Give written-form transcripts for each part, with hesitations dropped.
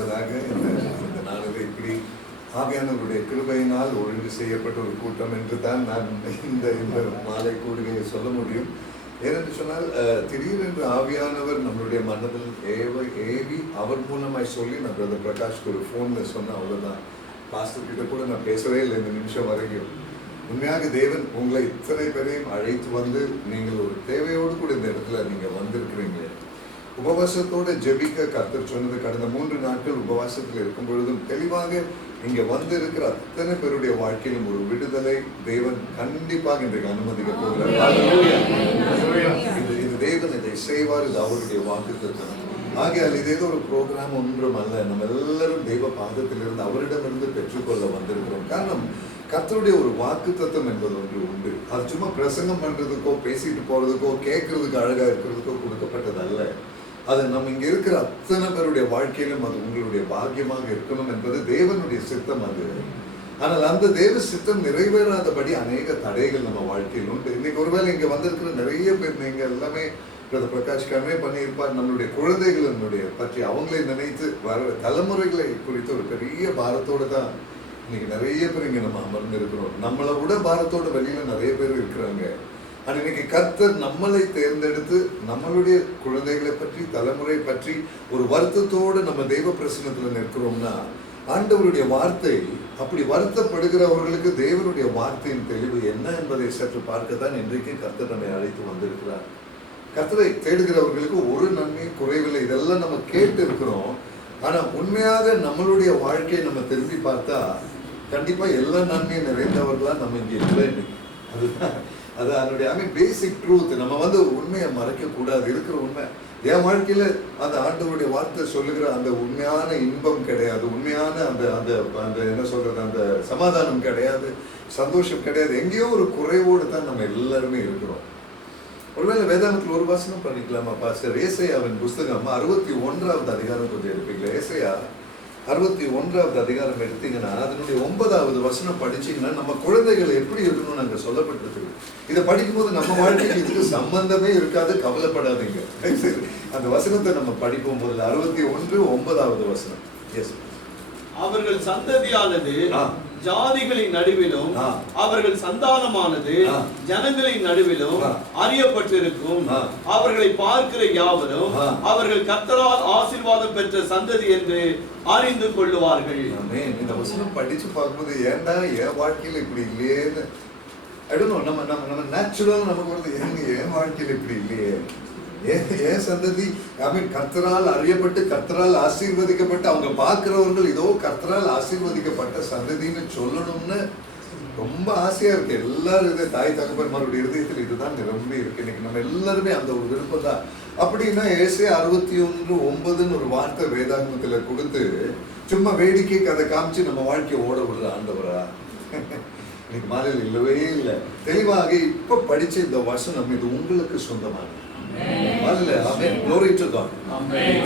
இந்த நாளில் இப்படி ஆவியானவருடைய கிருபையினால் ஒழுங்கு செய்யப்பட்ட ஒரு கூட்டம் என்று தான் நான் இந்த மாலை கூடுகையை சொல்ல முடியும். ஏனென்று சொன்னால் திடீரென்று ஆவியானவர் நம்மளுடைய மனதில் ஏவி அவர் மூலமாய் சொல்லி நான் பிரதர் பிரகாஷ்க்கு ஒரு ஃபோனில் சொன்னேன். அவ்வளோதான். பாஸ்டர் கிட்ட கூட நான் பேசவே இல்லை இந்த நிமிஷம் வரைக்கும். உண்மையாக தேவன் உங்களை இத்தனை பேரையும் அழைத்து வந்து நீங்கள் ஒரு தேவையோடு கூட இந்த இடத்துல நீங்கள் வந்திருக்கிறீங்க. உபவாசத்தோடு ஜெபிக்க கர்த்தர் சொன்னது கடந்த 3 நாட்கள் உபவாசத்தில் இருக்கும் பொழுதும் தெளிவாக இங்கே வந்து இருக்கிற அத்தனை பேருடைய வாழ்க்கையிலும் ஒரு விடுதலை தேவன் கண்டிப்பாக இன்றைக்கு அனுமதிக்க போகிறார். இது தேவன் இதை செய்வார். இது அவருடைய வாக்குத்தத்தம். ஆகையால் இது ஏதோ ஒரு ப்ரோக்ராம் ஒன்றும் அல்ல. நம்ம எல்லாரும் தெய்வ பாதத்திலிருந்து அவரிடமிருந்து பெற்றுக்கொள்ள வந்திருக்கிறோம். காரணம், கர்த்தருடைய ஒரு வாக்குத்தத்தம் என்பது ஒன்று உண்டு. அது சும்மா பிரசங்கம் பண்றதுக்கோ பேசிட்டு போறதுக்கோ கேட்கறதுக்கு அழகா இருக்கிறதுக்கோ கொடுக்கப்பட்டது அல்ல. அது நம்ம இங்க இருக்கிற அத்தனை பேருடைய வாழ்க்கையிலும் அது உங்களுடைய பாக்கியமாக இருக்கணும் என்பது தேவனுடைய சித்தம் அது. ஆனால் அந்த தேவ சித்தம் நிறைவேறாதபடி அநேக தடைகள் நம்ம வாழ்க்கையில் உண்டு. இன்னைக்கு ஒருவேளை இங்க வந்திருக்கிற நிறைய பேர் நீங்க எல்லாமே பிரகாஷ் கன்வே பண்ணியிருப்பார். நம்மளுடைய குழந்தைகளினுடைய பற்றி அவங்களை நினைத்து வர தலைமுறைகளை குறித்த ஒரு பெரிய பாரத்தோடு தான் இன்னைக்கு நிறைய பேர் இங்க நம்ம அமர்ந்து இருக்கிறோம். நம்மளை விட பாரத்தோட வெளியில நிறைய பேர் இருக்கிறாங்க. ஆனால் இன்னைக்கு கர்த்தர் நம்மளை தேர்ந்தெடுத்து நம்மளுடைய குழந்தைகளை பற்றி தலைமுறை பற்றி ஒரு வருத்தத்தோடு நம்ம தெய்வ பிரசனத்தில் நிற்கிறோம்னா ஆண்டவருடைய வார்த்தை அப்படி வருத்தப்படுகிறவர்களுக்கு தேவனுடைய வார்த்தையின் தெளிவு என்ன என்பதை சற்று பார்க்கத்தான் இன்றைக்கு கர்த்தர் நம்மை அழைத்து வந்திருக்கிறார். கர்த்தரை தேடுகிறவர்களுக்கு ஒரு நன்மையும் குறைவில்லை. இதெல்லாம் நம்ம கேட்டு இருக்கிறோம். ஆனால் உண்மையாக நம்மளுடைய வாழ்க்கையை நம்ம திரும்பி பார்த்தா கண்டிப்பா எல்லா நன்மையும் நிறைந்தவர்களா நம்ம இங்கே இல்லை. அதுதான் அது அதனுடைய பேசிக் ட்ரூத். நம்ம உண்மையை மறைக்க கூடாது. இருக்கிற உண்மை என் வாழ்க்கையில அந்த ஆண்டவருடைய வார்த்தை சொல்லுகிற அந்த உண்மையான இன்பம் கிடையாது. உண்மையான அந்த அந்த அந்த என்ன சொல்றது, அந்த சமாதானம் கிடையாது, சந்தோஷம் கிடையாது. எங்கேயோ ஒரு குறைவோடு தான் நம்ம எல்லாருமே இருக்கிறோம். ஒருவேளை வேதாந்தத்தில் ஒரு வசனம் பண்ணிக்கலாமா பாஸ்டர்? ஏசாயாவின் புஸ்தகம் 61வது அதிகாரம் கொஞ்சம் எடுப்பீங்களா? ஏசாயா 61வது அதிகாரம் எடுத்தீங்கன்னா அதனுடைய 9வது வசனம் படிச்சீங்கன்னா நம்ம குழந்தைகள் எப்படி இருக்கணும்னு அங்க சொல்லப்பட்டிருக்கு. இதை படிக்கும்போது நம்ம வாழ்க்கைக்கு இதுக்கு சம்பந்தமே இருக்காது. கவலைப்படாதீங்க. அந்த வசனத்தை நம்ம படிப்போம். போது 61:9வது வசனம். எஸ். அவர்கள் சந்ததியானது ஜாதிகளின் நடுவிலும் அவர்கள் சந்தானமானது ஜனங்களின் நடுவிலும் அறியப்பட்டிருக்கும். அவர்களை பார்க்கிற யாவரும் அவர்கள் கர்த்தரால் ஆசீர்வாதம் பெற்ற சந்ததி என்று அறிந்து கொள்ளுவார்கள். இந்த வசனம் படிச்சு பார்க்கும்போது ஏன்டா என் வாழ்க்கையில இப்படி இல்லையேன்னு நம்ம நேச்சுரல் நமக்கு வருது. என் வாழ்க்கையில இப்படி இல்லையே, ஏன் சந்ததி கர்த்தரால் அறியப்பட்டு கர்த்தரால் ஆசீர்வதிக்கப்பட்டு அவங்க பார்க்கிறவர்கள் இதோ கர்த்தரால் ஆசீர்வதிக்கப்பட்ட சந்ததின்னு சொல்லணும்னு ரொம்ப ஆசையா இருக்கு. எல்லாரும் தாய் தகப்பன்மாருடைய இருதயத்தில் இதுதான் நிரம்பி இருக்கு. இன்னைக்கு நம்ம எல்லாருமே அந்த ஒரு விருப்பம் தான். அப்படின்னா ஏசாயா 61:9 ஒரு வார்த்தை வேதாகமத்துல கொடுத்து சும்மா வேடிக்கைக்கு அதை காமிச்சு நம்ம வாழ்க்கையை ஓட விடுற ஆண்டவரா? இன்னைக்கு மாலையில் இல்லவே இல்லை. தெளிவாக இப்ப படிச்ச இந்த வசனம் இது உங்களுக்கு சொந்தமானது.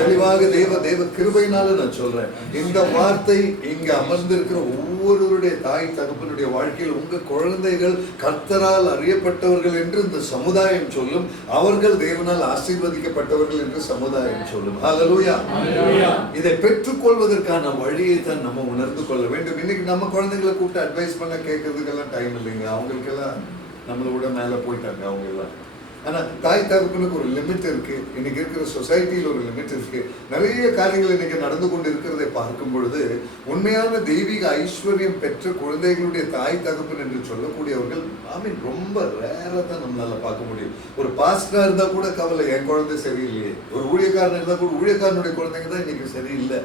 தெளிவாக தேவ கிருபையினால நான் சொல்றேன். இந்த வார்த்தை இங்க அமர்ந்திருக்கிற ஒவ்வொருவருடைய தாய் தகப்பனுடைய வாழ்க்கையில் உங்க குழந்தைகள் கர்த்தரால் அறியப்பட்டவர்கள் என்று இந்த சமுதாயம் சொல்லும். அவர்கள் தேவனால் ஆசீர்வதிக்கப்பட்டவர்கள் என்று சமுதாயம் சொல்லும். ஹல்லேலூயா. இதை பெற்றுக்கொள்வதற்கான வழியை தான் நம்ம உணர்ந்து கொள்ள வேண்டும். இன்னைக்கு நம்ம குழந்தைங்களை கூப்பிட்டு அட்வைஸ் பண்ண கேட்கறதுக்கெல்லாம் டைம் இல்லைங்க. அவங்களுக்கெல்லாம் நம்மளை விட மேல போயிட்டாங்க அவங்க எல்லாம். ஆனால் தாய் தகப்பனுக்கு ஒரு லிமிட் இருக்கு. இன்னைக்கு இருக்கிற சொசைட்டியில் ஒரு லிமிட் இருக்கு. நிறைய காரியங்கள் இன்னைக்கு நடந்து கொண்டு இருக்கிறதை பார்க்கும் பொழுது உண்மையான தெய்வீக ஐஸ்வர்யம் பெற்ற குழந்தைகளுடைய தாய் தகப்பன் என்று சொல்லக்கூடியவர்கள் ரொம்ப ரேரா தான் நம்மளால பார்க்க முடியும். ஒரு பாஸ்டரா இருந்தா கூட கவலை, என் குழந்தை சரியில்லையே. ஒரு ஊழியக்காரன் இருந்தா கூட ஊழியக்காரனுடைய குழந்தைங்க தான் இன்னைக்கு சரியில்லை.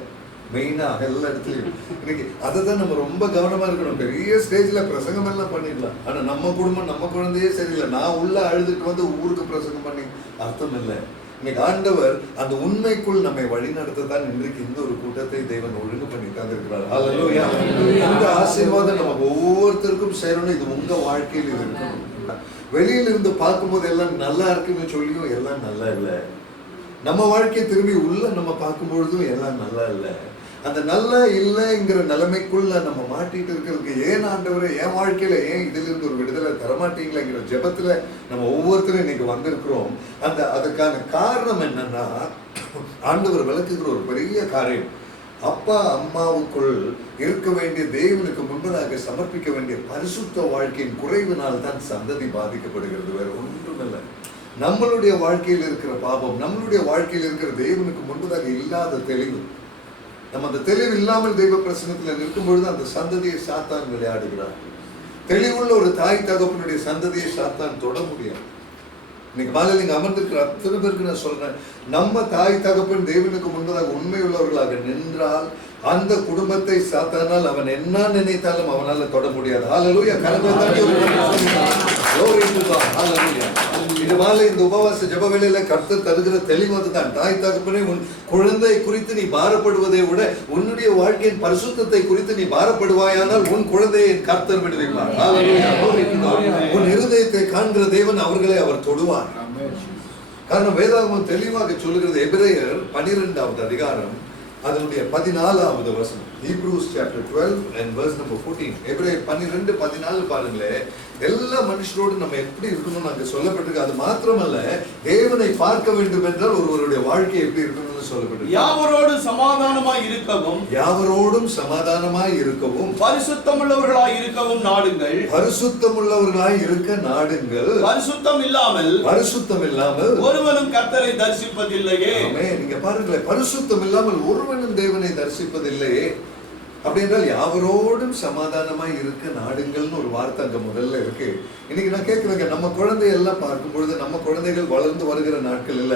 மெயினா எல்லா இடத்துலையும் இன்னைக்கு அதை தான் நம்ம ரொம்ப கவனமா இருக்கணும். பெரிய ஸ்டேஜ்ல பிரசங்கம் எல்லாம் பண்ணிடலாம். ஆனா நம்ம குடும்பம் நம்ம குழந்தையே சரியில்லை, நான் உள்ள அழுதுட்டு ஊருக்கு பிரசங்கம் பண்ணி அர்த்தம் இல்லை. இன்னைக்கு ஆண்டவர் அந்த உண்மைக்குள் நம்மை வழி நடத்தத்தான் இன்றைக்கு இந்த ஒரு கூட்டத்தை தேவன் ஒழுங்கு பண்ணி தந்திருக்கிறார். ஹல்லேலூயா. இந்த ஆசீர்வாதம் நமக்கு ஒவ்வொருத்தருக்கும் சேரணும். இது உங்க வாழ்க்கையில் இது இருக்கணும். வெளியில இருந்து பார்க்கும்போது எல்லாம் நல்லா இருக்குன்னு சொல்லியும் எல்லாம் நல்லா இல்லை. நம்ம வாழ்க்கையை திரும்பி உள்ள நம்ம பார்க்கும் பொழுதும் எல்லாம் நல்லா இல்லை. அந்த நல்லா இல்லைங்கிற நிலைமைக்குள்ள நம்ம மாட்டிட்டு இருக்கிறதுக்கு ஏன் ஆண்டவரே என் வாழ்க்கையில ஏன் இதுல இருந்து ஒரு விடுதலை தரமாட்டீங்களேங்கிற ஜெபத்துல நம்ம ஒவ்வொருத்தரும் இன்னைக்கு வந்திருக்கிறோம். அதுக்கான காரணம் என்னன்னா ஆண்டவர் விளக்குகிற ஒரு பெரிய காரியம். அப்பா அம்மாவுக்குள் இருக்க வேண்டிய தேவனுக்கு முன்பதாக சமர்ப்பிக்க வேண்டிய பரிசுத்த வாழ்க்கையின் குறைவினால் தான் சந்ததி பாதிக்கப்படுகிறது. வேற ஒன்றுமில்லை. நம்மளுடைய வாழ்க்கையில் இருக்கிற பாவம், நம்மளுடைய வாழ்க்கையில் இருக்கிற தேவனுக்கு முன்பதாக இல்லாத தெளிவு. நம்ம அந்த தெளிவு இல்லாமல் தெய்வ பிரசன்னத்தில் நிற்கும் பொழுது அந்த சந்ததியை சாத்தான் விளையாடுகிறார். தெளிவுள்ள ஒரு தாய் தகப்பனுடைய சந்ததியை சாத்தான் தொட முடியாது. இன்னைக்கு மாலையில் இங்க அமர்ந்திருக்கிற அத்தனை பேருக்கு நான் சொல்றேன், நம்ம தாய் தகப்பன் தேவனுக்கு முன்பதாக உண்மை உள்ளவர்களாக நின்றால் அந்த குடும்பத்தை சாத்தானால் அவன் என்ன நினைத்தாலும் அவனால தொட முடியாது. ஹல்லேலூயா. கரங்களை தட்டி ஒரு glory to God. ஹல்லேலூயா. இந்த மாலை இந்த உபவாச ஜெப வேளையில கர்த்தர் தருகிற தெளிவு அதுதான். தாய் தகப்பனே, உன் குழந்தை குறித்து நீ பாரப்படுவதை விட உன்னுடைய வாழ்க்கையின் பரிசுத்தத்தை குறித்து நீ பாரப்படுவாயானால் உன் குழந்தையை கர்த்தர் விடுவிப்பார். ஹல்லேலூயா. உன் இருதயத்தை காண்கிற தேவன் அவர்களை அவர் தொடுவார். காரணம் வேதாகமம் தெளிவாக சொல்லுகிறது. எபிரேயர் 12வது அதிகாரம் அதனுடைய 14வது வசனம். Hebrews chapter 12 and verse number 14. எபிரேயர் 12:14 பாருங்களேன். எல்லா மனுஷரோடு நம்ம எப்படி இருக்கணும் அங்க சொல்லப்பட்டிருக்கு. அது மாத்திரமல்ல, தேவனை பார்க்க வேண்டும் என்றால் ஒருவருடைய வாழ்க்கை எப்படி இருக்கணும்னு சொல்லப்பட்டிருக்கு. யாவரோடும் சமாதானமாய் இருக்கவும், யாவரோடும் சமாதானமாய் இருக்கவும், பரிசுத்தமுள்ளவர்களாய் இருக்கவும் நாடுங்கள். பரிசுத்தமுள்ளவர்களாய் இருக்க நாடுங்கள். பரிசுத்தம் இல்லாமல் ஒருவனும் கர்த்தரை தரிசிப்பதில்லையே. ஆமென். நீங்க பாருங்களேன், பரிசுத்தம் இல்லாமல் ஒருவனும் தேவனை தரிசிப்பதில்லையே. அப்படி என்றால் யாவரோடும் சமாதானமாய் இருக்க நாடுங்கள்னு ஒரு வார்த்தை அங்க முதல்ல இருக்கு. இன்னைக்கு நான் கேட்கிறேங்க, நம்ம குழந்தையெல்லாம் பார்க்கும் பொழுது நம்ம குழந்தைகள் வளர்ந்து வருகிற நாட்கள் இல்ல,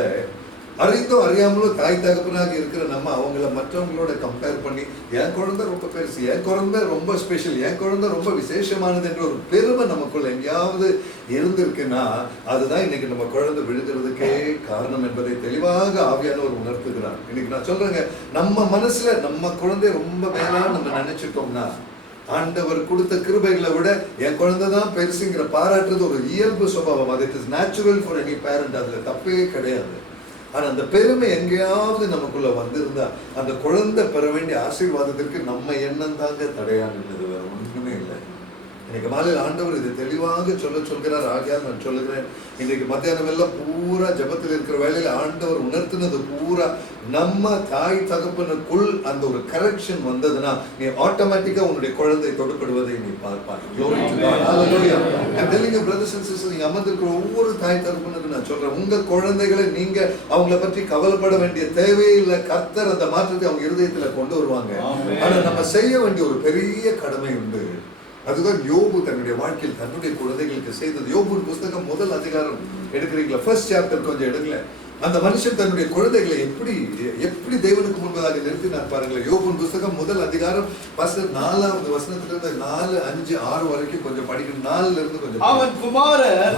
அறிந்தோ அறியாமலோ தாய் தகப்பனாக இருக்கிற நம்ம அவங்கள மற்றவங்களோட கம்பேர் பண்ணி என் குழந்தை ரொம்ப பெருசு, என் குழந்தை ரொம்ப ஸ்பெஷல், என் குழந்தை ரொம்ப விசேஷமானது என்ற ஒரு பெருமை நமக்குள்ள எங்கேயாவது இருந்திருக்குன்னா அதுதான் இன்னைக்கு நம்ம குழந்தை விழுகிறதுக்கே காரணம் என்பதை தெளிவாக ஆவியானவர் உணர்த்துகிறார். இன்னைக்கு நான் சொல்றேங்க, நம்ம மனசுல நம்ம குழந்தை ரொம்ப மேலா நம்ம நினைச்சிட்டோம்னா ஆண்டவர் கொடுத்த கிருபைகளை விட என் குழந்தை தான் பெருசுங்கிற பாராட்டுறது ஒரு இயல்பு சுபாவம். அது it is natural for any parent. அதுல தப்பே கிடையாது. ஆனா அந்த பெருமை எங்கேயாவது நமக்குள்ள வந்திருந்தா அந்த குழந்தை பெற வேண்டிய ஆசீர்வாதத்திற்கு நம்ம எண்ணம் தாங்க தடையா நின்றது, வேற ஒன்றுமே இல்லை. இன்னைக்கு மாலையில் ஆண்டவர் இதை தெளிவாக சொல்கிறார். ஆகையால் நான் சொல்லுகிறேன், இன்னைக்கு மத்தியானம் எல்லாம் பூரா ஜபத்தில் இருக்கிற வேலையில ஆண்டவர் உணர்த்தினது பூரா நம்ம தாய் தகப்பனுக்குள் அந்த ஒரு கரெக்ஷன் வந்ததுன்னா நீ ஆட்டோமேட்டிக்கா உன்னுடைய குழந்தை தொடுப்படுவதை நீ பார்ப்பாய். நீங்க அமர்ந்திருக்கிற ஒவ்வொரு தாய் தகப்பனுக்கு நான் சொல்றேன், உங்க குழந்தைகளை நீங்க அவங்கள பற்றி கவலைப்பட வேண்டிய தேவையில்லை. கர்த்தர் அந்த மாற்றத்தை அவங்க இருதயத்துல கொண்டு வருவாங்க. ஆனா நம்ம செய்ய வேண்டிய ஒரு பெரிய கடமை உண்டு. அதுதான் யோபு தன்னுடைய வாழ்க்கையில் தன்னுடைய குழந்தைகளுக்கு செய்தது. யோபு புஸ்தகம் 1 அதிகாரம் எடுக்கிறீங்களா? ஃபர்ஸ்ட் சாப்டர் கொஞ்சம் எடுக்கல. அந்த மனுஷன் தன்னுடைய குழந்தைகளை எப்படி தேவனுக்கு முன்பதாக நிறுத்தினார் பாருங்களேன். யோபு புஸ்தகம் 1 அதிகாரம் 4வது வசனத்திலிருந்து 4, 5, 6 வரைக்கும் கொஞ்சம் படிக்கணும். 4ல இருந்து கொஞ்சம். அவன் குமாரர்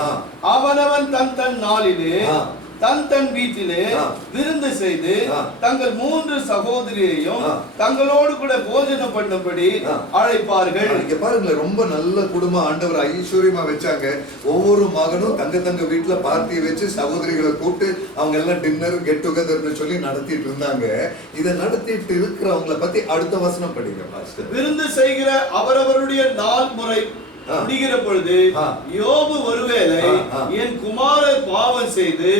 அவனவன் தன் நாளிலே தன் வீட்டிலே விருந்து செய்து தங்கள் 3 சகோதரியையும் தங்களோடு கூட போஜனம் பண்ணும்படி அழைப்பார்கள். இங்க பாருங்களேன், ரொம்ப நல்ல குடும்பம் ஆண்டவர் ஐஸ்வர்யமா வச்சாங்க. ஒவ்வொரு மகனும் தங்க வீட்டுல பார்ட்டி வச்சு சகோதரிகளை கூப்பிட்டு அவங்க எல்லாம் டின்னர் கெட் டுகெதர்னு சொல்லி நடத்திட்டு இருந்தாங்க. இதை நடத்திட்டு இருக்கிறவங்களை பத்தி அடுத்த வசனம் படிங்க பாஸ்டர். விருந்து செய்கிற அவரவருடைய நாள் முறை முடிகிற பொழுது யோபு ஒருவேளை என் குமாரர் பாவம் செய்து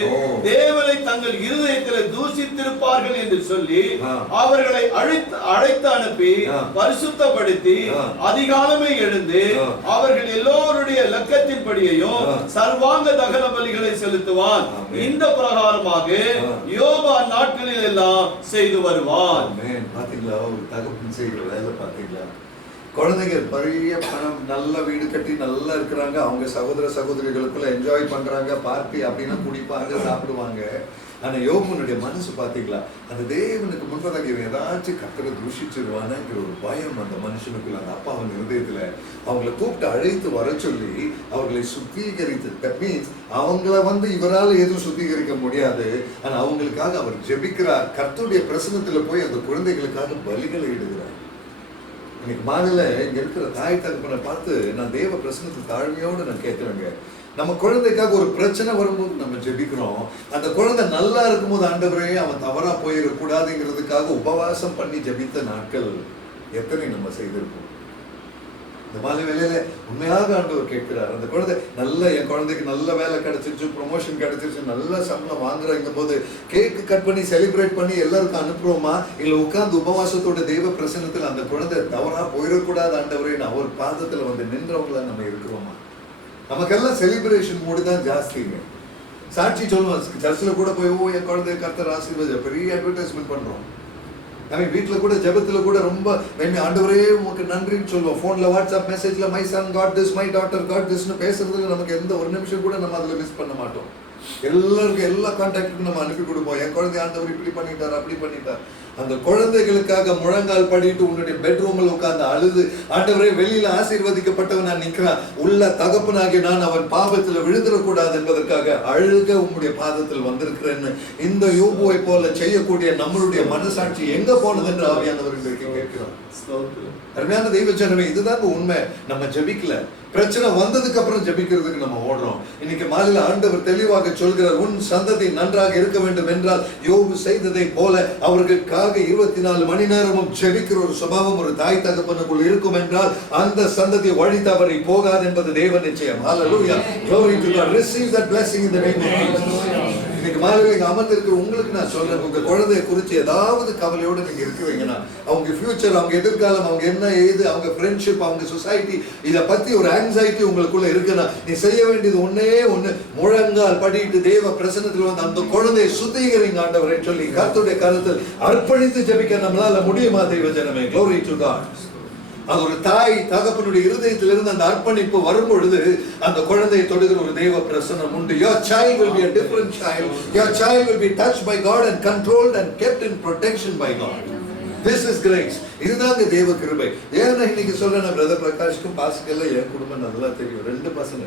தேவனை தங்கள் இருதயத்தில் தூஷித்திருப்பார்கள் என்று சொல்லி அவர்களை அழைத்து அனுப்பி பரிசுத்தப்படுத்தி அதிகாலமே எழுந்து அவர்கள் எல்லோருடைய லக்கத்தின்படியையும் சர்வாங்க தகன பலிகளை செலுத்துவான். இந்த பிரகாரமாக யோபு அந்நாட்களில் எல்லாம் செய்து வருவான். பாத்தீங்களா, ஒரு தகப்பன் செய்கிற வேலை பாத்தீங்களா? குழந்தைங்க பெரிய பணம், நல்ல வீடு கட்டி நல்லா இருக்கிறாங்க, அவங்க சகோதரிகளுக்குள்ள என்ஜாய் பண்றாங்க, பார்ட்டி அப்படின்னா குடிப்பாங்க, சாப்பிடுவாங்க. ஆனா யோபுனுடைய மனசு பாத்தீங்களா, அந்த தேவனுக்கு முன்பதாக இவன் ஏதாச்சும் கர்த்தரை தூஷிச்சிருவானுங்கிற ஒரு பயம் அந்த மனுஷனுக்குள்ள, அந்த அப்பா அவன் இருதயத்துல அவங்களை கூப்பிட்டு அழைத்து வர சொல்லி அவர்களை சுத்திகரித்து, தட் மீன்ஸ் அவங்கள இவரால் எதுவும் சுத்திகரிக்க முடியாது. ஆனா அவங்களுக்காக அவர் ஜெபிக்கிறார். கர்த்தருடைய பிரசன்னத்துல போய் அந்த குழந்தைகளுக்காக பலிகளை இடுகிறார். இன்னைக்கு மாலையில இங்க இருக்கிற தாய் தகப்பனை பார்த்து நான் தேவ பிரசன்னத்தை தாழ்மையோடு நான் கேட்கிறேங்க. நம்ம குழந்தைக்காக ஒரு பிரச்சனை வரும்போது நம்ம ஜெபிக்கிறோம். அந்த குழந்தை நல்லா இருக்கும்போது ஆண்டவரே அவன் தவறா போயிடக்கூடாதுங்கிறதுக்காக உபவாசம் பண்ணி ஜெபித்த நாட்கள் எத்தனை நம்ம செய்திருப்போம். இந்த மாலை வேலையில உண்மையாக ஆண்டவர் கேட்கிறார். அந்த குழந்தை என் குழந்தைக்கு நல்ல வேலை கிடைச்சிருச்சு, ப்ரொமோஷன் கிடைச்சிருச்சு, நல்ல சம்பளம் வாங்குறாங்க போது கேக்கு கட் பண்ணி செலிப்ரேட் பண்ணி எல்லாருக்கும் அனுப்புறோமா, இல்ல உட்கார்ந்து உபவாசத்தோட தெய்வ பிரசன்னத்தில் அந்த குழந்தை தவறா போயிடக்கூடாது ஆண்டவரேன்னு அவர் பாதத்துல வந்து நின்றவங்களா நம்ம இருக்கிறோமா? நமக்கெல்லாம் செலிப்ரேஷன் மூடு தான் ஜாஸ்திங்க. சாட்சி சொல்லுவோம், சர்ச்சில் கூட போய் என் குழந்தை கர்த்தர் ஆசீர்வாதம் பெரிய அட்வர்டைஸ்மெண்ட் பண்றோம். வீட்டில் கூட ஜெபத்தில் கூட ரொம்ப ஆண்டவரே உனக்கு நன்றின்னு சொல்லுவோம். ஃபோனில் வாட்ஸ்அப் மெசேஜில் my son got this, my daughter got திஸ்னு பேசுறதுல நமக்கு எந்த ஒரு நிமிஷம் கூட நம்ம அதில் மிஸ் பண்ண மாட்டோம். எல்லாருக்கும் எல்லா கான்டாக்டுக்கும் நம்ம அனுப்பி கொடுப்போம். என் குழந்தை ஆண்டவர் இப்படி பண்ணிட்டார் அப்படி பண்ணிட்டார். அந்த குழந்தைகளுக்காக முழங்கால் படிட்டு உன்னுடைய பெட்ரூமில் உட்கார்ந்து அழுது, ஆண்டவரே வெளியில ஆசீர்வதிக்கப்பட்டவன் நான் நிற்கிறான், உள்ள தகப்பனாகி நான் அவன் பாவத்தில் விழுந்துடக்கூடாது என்பதற்காக அழுக உங்களுடைய பாதத்தில் வந்திருக்கிறேன்னு இந்த யோபுவை போல செய்யக்கூடிய நம்மளுடைய மனசாட்சி எங்க போனது என்று ஆவியானவர் கேட்கிறோம். அருமையான தெய்வ ஜனமே, இதுதாங்க உண்மை. நம்ம ஜெபிக்கல, பிரச்சனை வந்ததுக்கு அப்புறம் ஜெபிக்கிறதுக்கு நம்ம ஓடுறோம். இன்னைக்கு மாலையில ஆண்டவர் தெளிவாக சொல்கிறார், உன் சந்ததி நன்றாக இருக்க வேண்டும் என்றால் யோபு செய்ததை போல அவர்களுக்காக 24 மணி நேரமும் ஜெபிக்கிற ஒரு சுபாவம் ஒரு தாய் தகப்பனுக்குள் இருக்கும் என்றால் அந்த சந்ததி வழி தவறி போகாது என்பது தேவ நிச்சயம். Hallelujah. Glory to God. Receive that blessing in the name of Jesus. இன்னைக்கு மாலையில இங்க அமர்ந்திருக்கிற உங்களுக்கு நான் சொல்றேன், உங்க குழந்தைய குறித்து ஏதாவது கவலையோடு நீங்க இருக்கிறீங்கன்னா, அவங்க ஃபியூச்சர், அவங்க எதிர்காலம், அவங்க என்ன ஏது, அவங்க ஃப்ரெண்ட்ஷிப், அவங்க சொசைட்டி, இதை பத்தி ஒரு ஆங்ஸைட்டி உங்களுக்குள்ள இருக்குன்னா, நீ செய்ய வேண்டியது ஒன்னே ஒண்ணு, முழங்கால் படிட்டு தேவ பிரசன்னத்தில் வந்து அந்த குழந்தையை சுத்திகரிங்க ஆண்டவரை சொல்லி கர்த்தருடைய கருத்தில் அர்ப்பணித்து ஜெபிக்க நம்மளால முடியுமா தெய்வ ஜனமே? Glory to God. அது ஒரு தாய் தகப்பனுடைய இருதயத்திலிருந்து அந்த அர்ப்பணிப்பு வரும் பொழுது அந்த குழந்தையை தொடுகிற ஒரு தெய்வ பிரசன்னம் உண்டு. Your child will be a different child. Your child will be touched by God and controlled and kept in protection by God. This is grace. இதுதாங்க தேவ கிருபை. ஏன்னா இன்னைக்கு சொல்றேன், பிரதர் பிரகாஷ்க்கும் பாஸ்கெல்லாம் என் குடும்பம் நல்லா தெரியும். 2 பசங்க,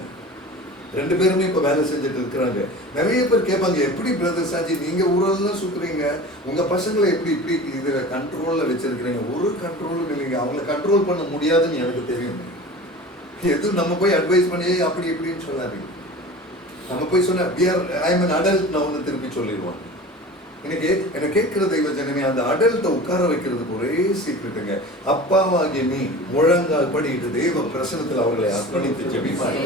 2 பேருமே இப்ப வேலை செஞ்சுட்டு இருக்கிறாங்க. நிறைய பேர் கேட்பாங்க, எப்படி பிரதர் சாஜி நீங்க ஊரெல்லாம் சுத்துறீங்க, உங்க பசங்களை எப்படி இப்படி இதுல கண்ட்ரோல்ல வச்சிருக்கிறீங்க? ஒரு கண்ட்ரோலும் இல்லைங்க. அவங்களை கண்ட்ரோல் பண்ண முடியாதுன்னு எனக்கு தெரியும். எதுவும் நம்ம போய் அட்வைஸ் பண்ணி அப்படி இப்படின்னு சொல்லாதீங்க. நம்ம போய் சொன்ன ஐ எம் an adult நான் திருப்பி சொல்லிடுவோம். இன்னைக்கு என்ன கேட்கிற தெய்வ ஜனமே, அந்த அடல்ட்டை உட்கார வைக்கிறதுக்கு ஒரே சீக்கிரட்டுங்க, அப்பாவாகிய நீ முழங்கால் படிட்டு தெய்வ பிரசனத்தில் அவர்களை அர்ப்பணித்து ஜெபிப்பாங்க.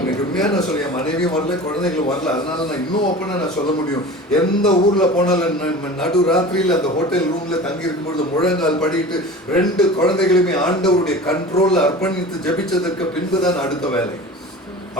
எனக்கு உண்மையா நான் சொல்ல, என் மனைவியும் வரல, குழந்தைகளும் வரல, அதனால நான் இன்னும் ஓப்பனா நான் சொல்ல முடியும். எந்த ஊர்ல போனாலும் நடு ராத்திரியில் அந்த ஹோட்டல் ரூம்ல தங்கி இருக்கும்பொழுது முழங்கால் படிட்டு 2 குழந்தைகளுமே ஆண்டவருடைய கண்ட்ரோல்ல அர்ப்பணித்து ஜெபிச்சதற்கு பின்புதான் அடுத்த வேலை.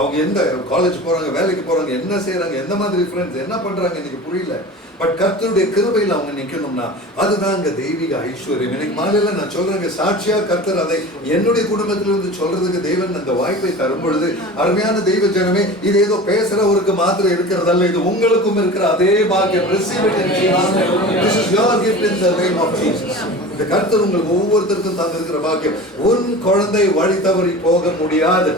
அவங்க எந்த காலேஜ் போறாங்க, வேலைக்கு போறாங்க, என்ன செய்யறாங்க, எந்த மாதிரி ஃப்ரெண்ட்ஸ் என்ன பண்றாங்க எனக்கு புரியல. பட் கர்த்தருடைய கிருபையில் அவங்க நிக்கணும்னா அதுதான் அங்க தெய்வீக ஐஸ்வர்யம். இன்னைக்கு மாலையில நான் சொல்றேங்க, சாட்சியா கர்த்தர் அதை என்னுடைய குடும்பத்திலிருந்து சொல்றதுக்கு தேவன் அந்த வாய்ப்பை தரும் பொழுது, அருமையான தெய்வ ஜனமே, இது ஏதோ பேசுறவருக்கு மாத்திரம் இருக்கிறதல்ல, இது உங்களுக்கும் இருக்கிற அதே பாக்கியம். Receive it in Jesus' name. This is your gift in the name of Jesus. இந்த கர்த்தர் உங்களுக்கு ஒவ்வொருத்தருக்கும் தந்திருக்கிற பாக்கியம். உன் குழந்தை வழி தவறி போக முடியாது.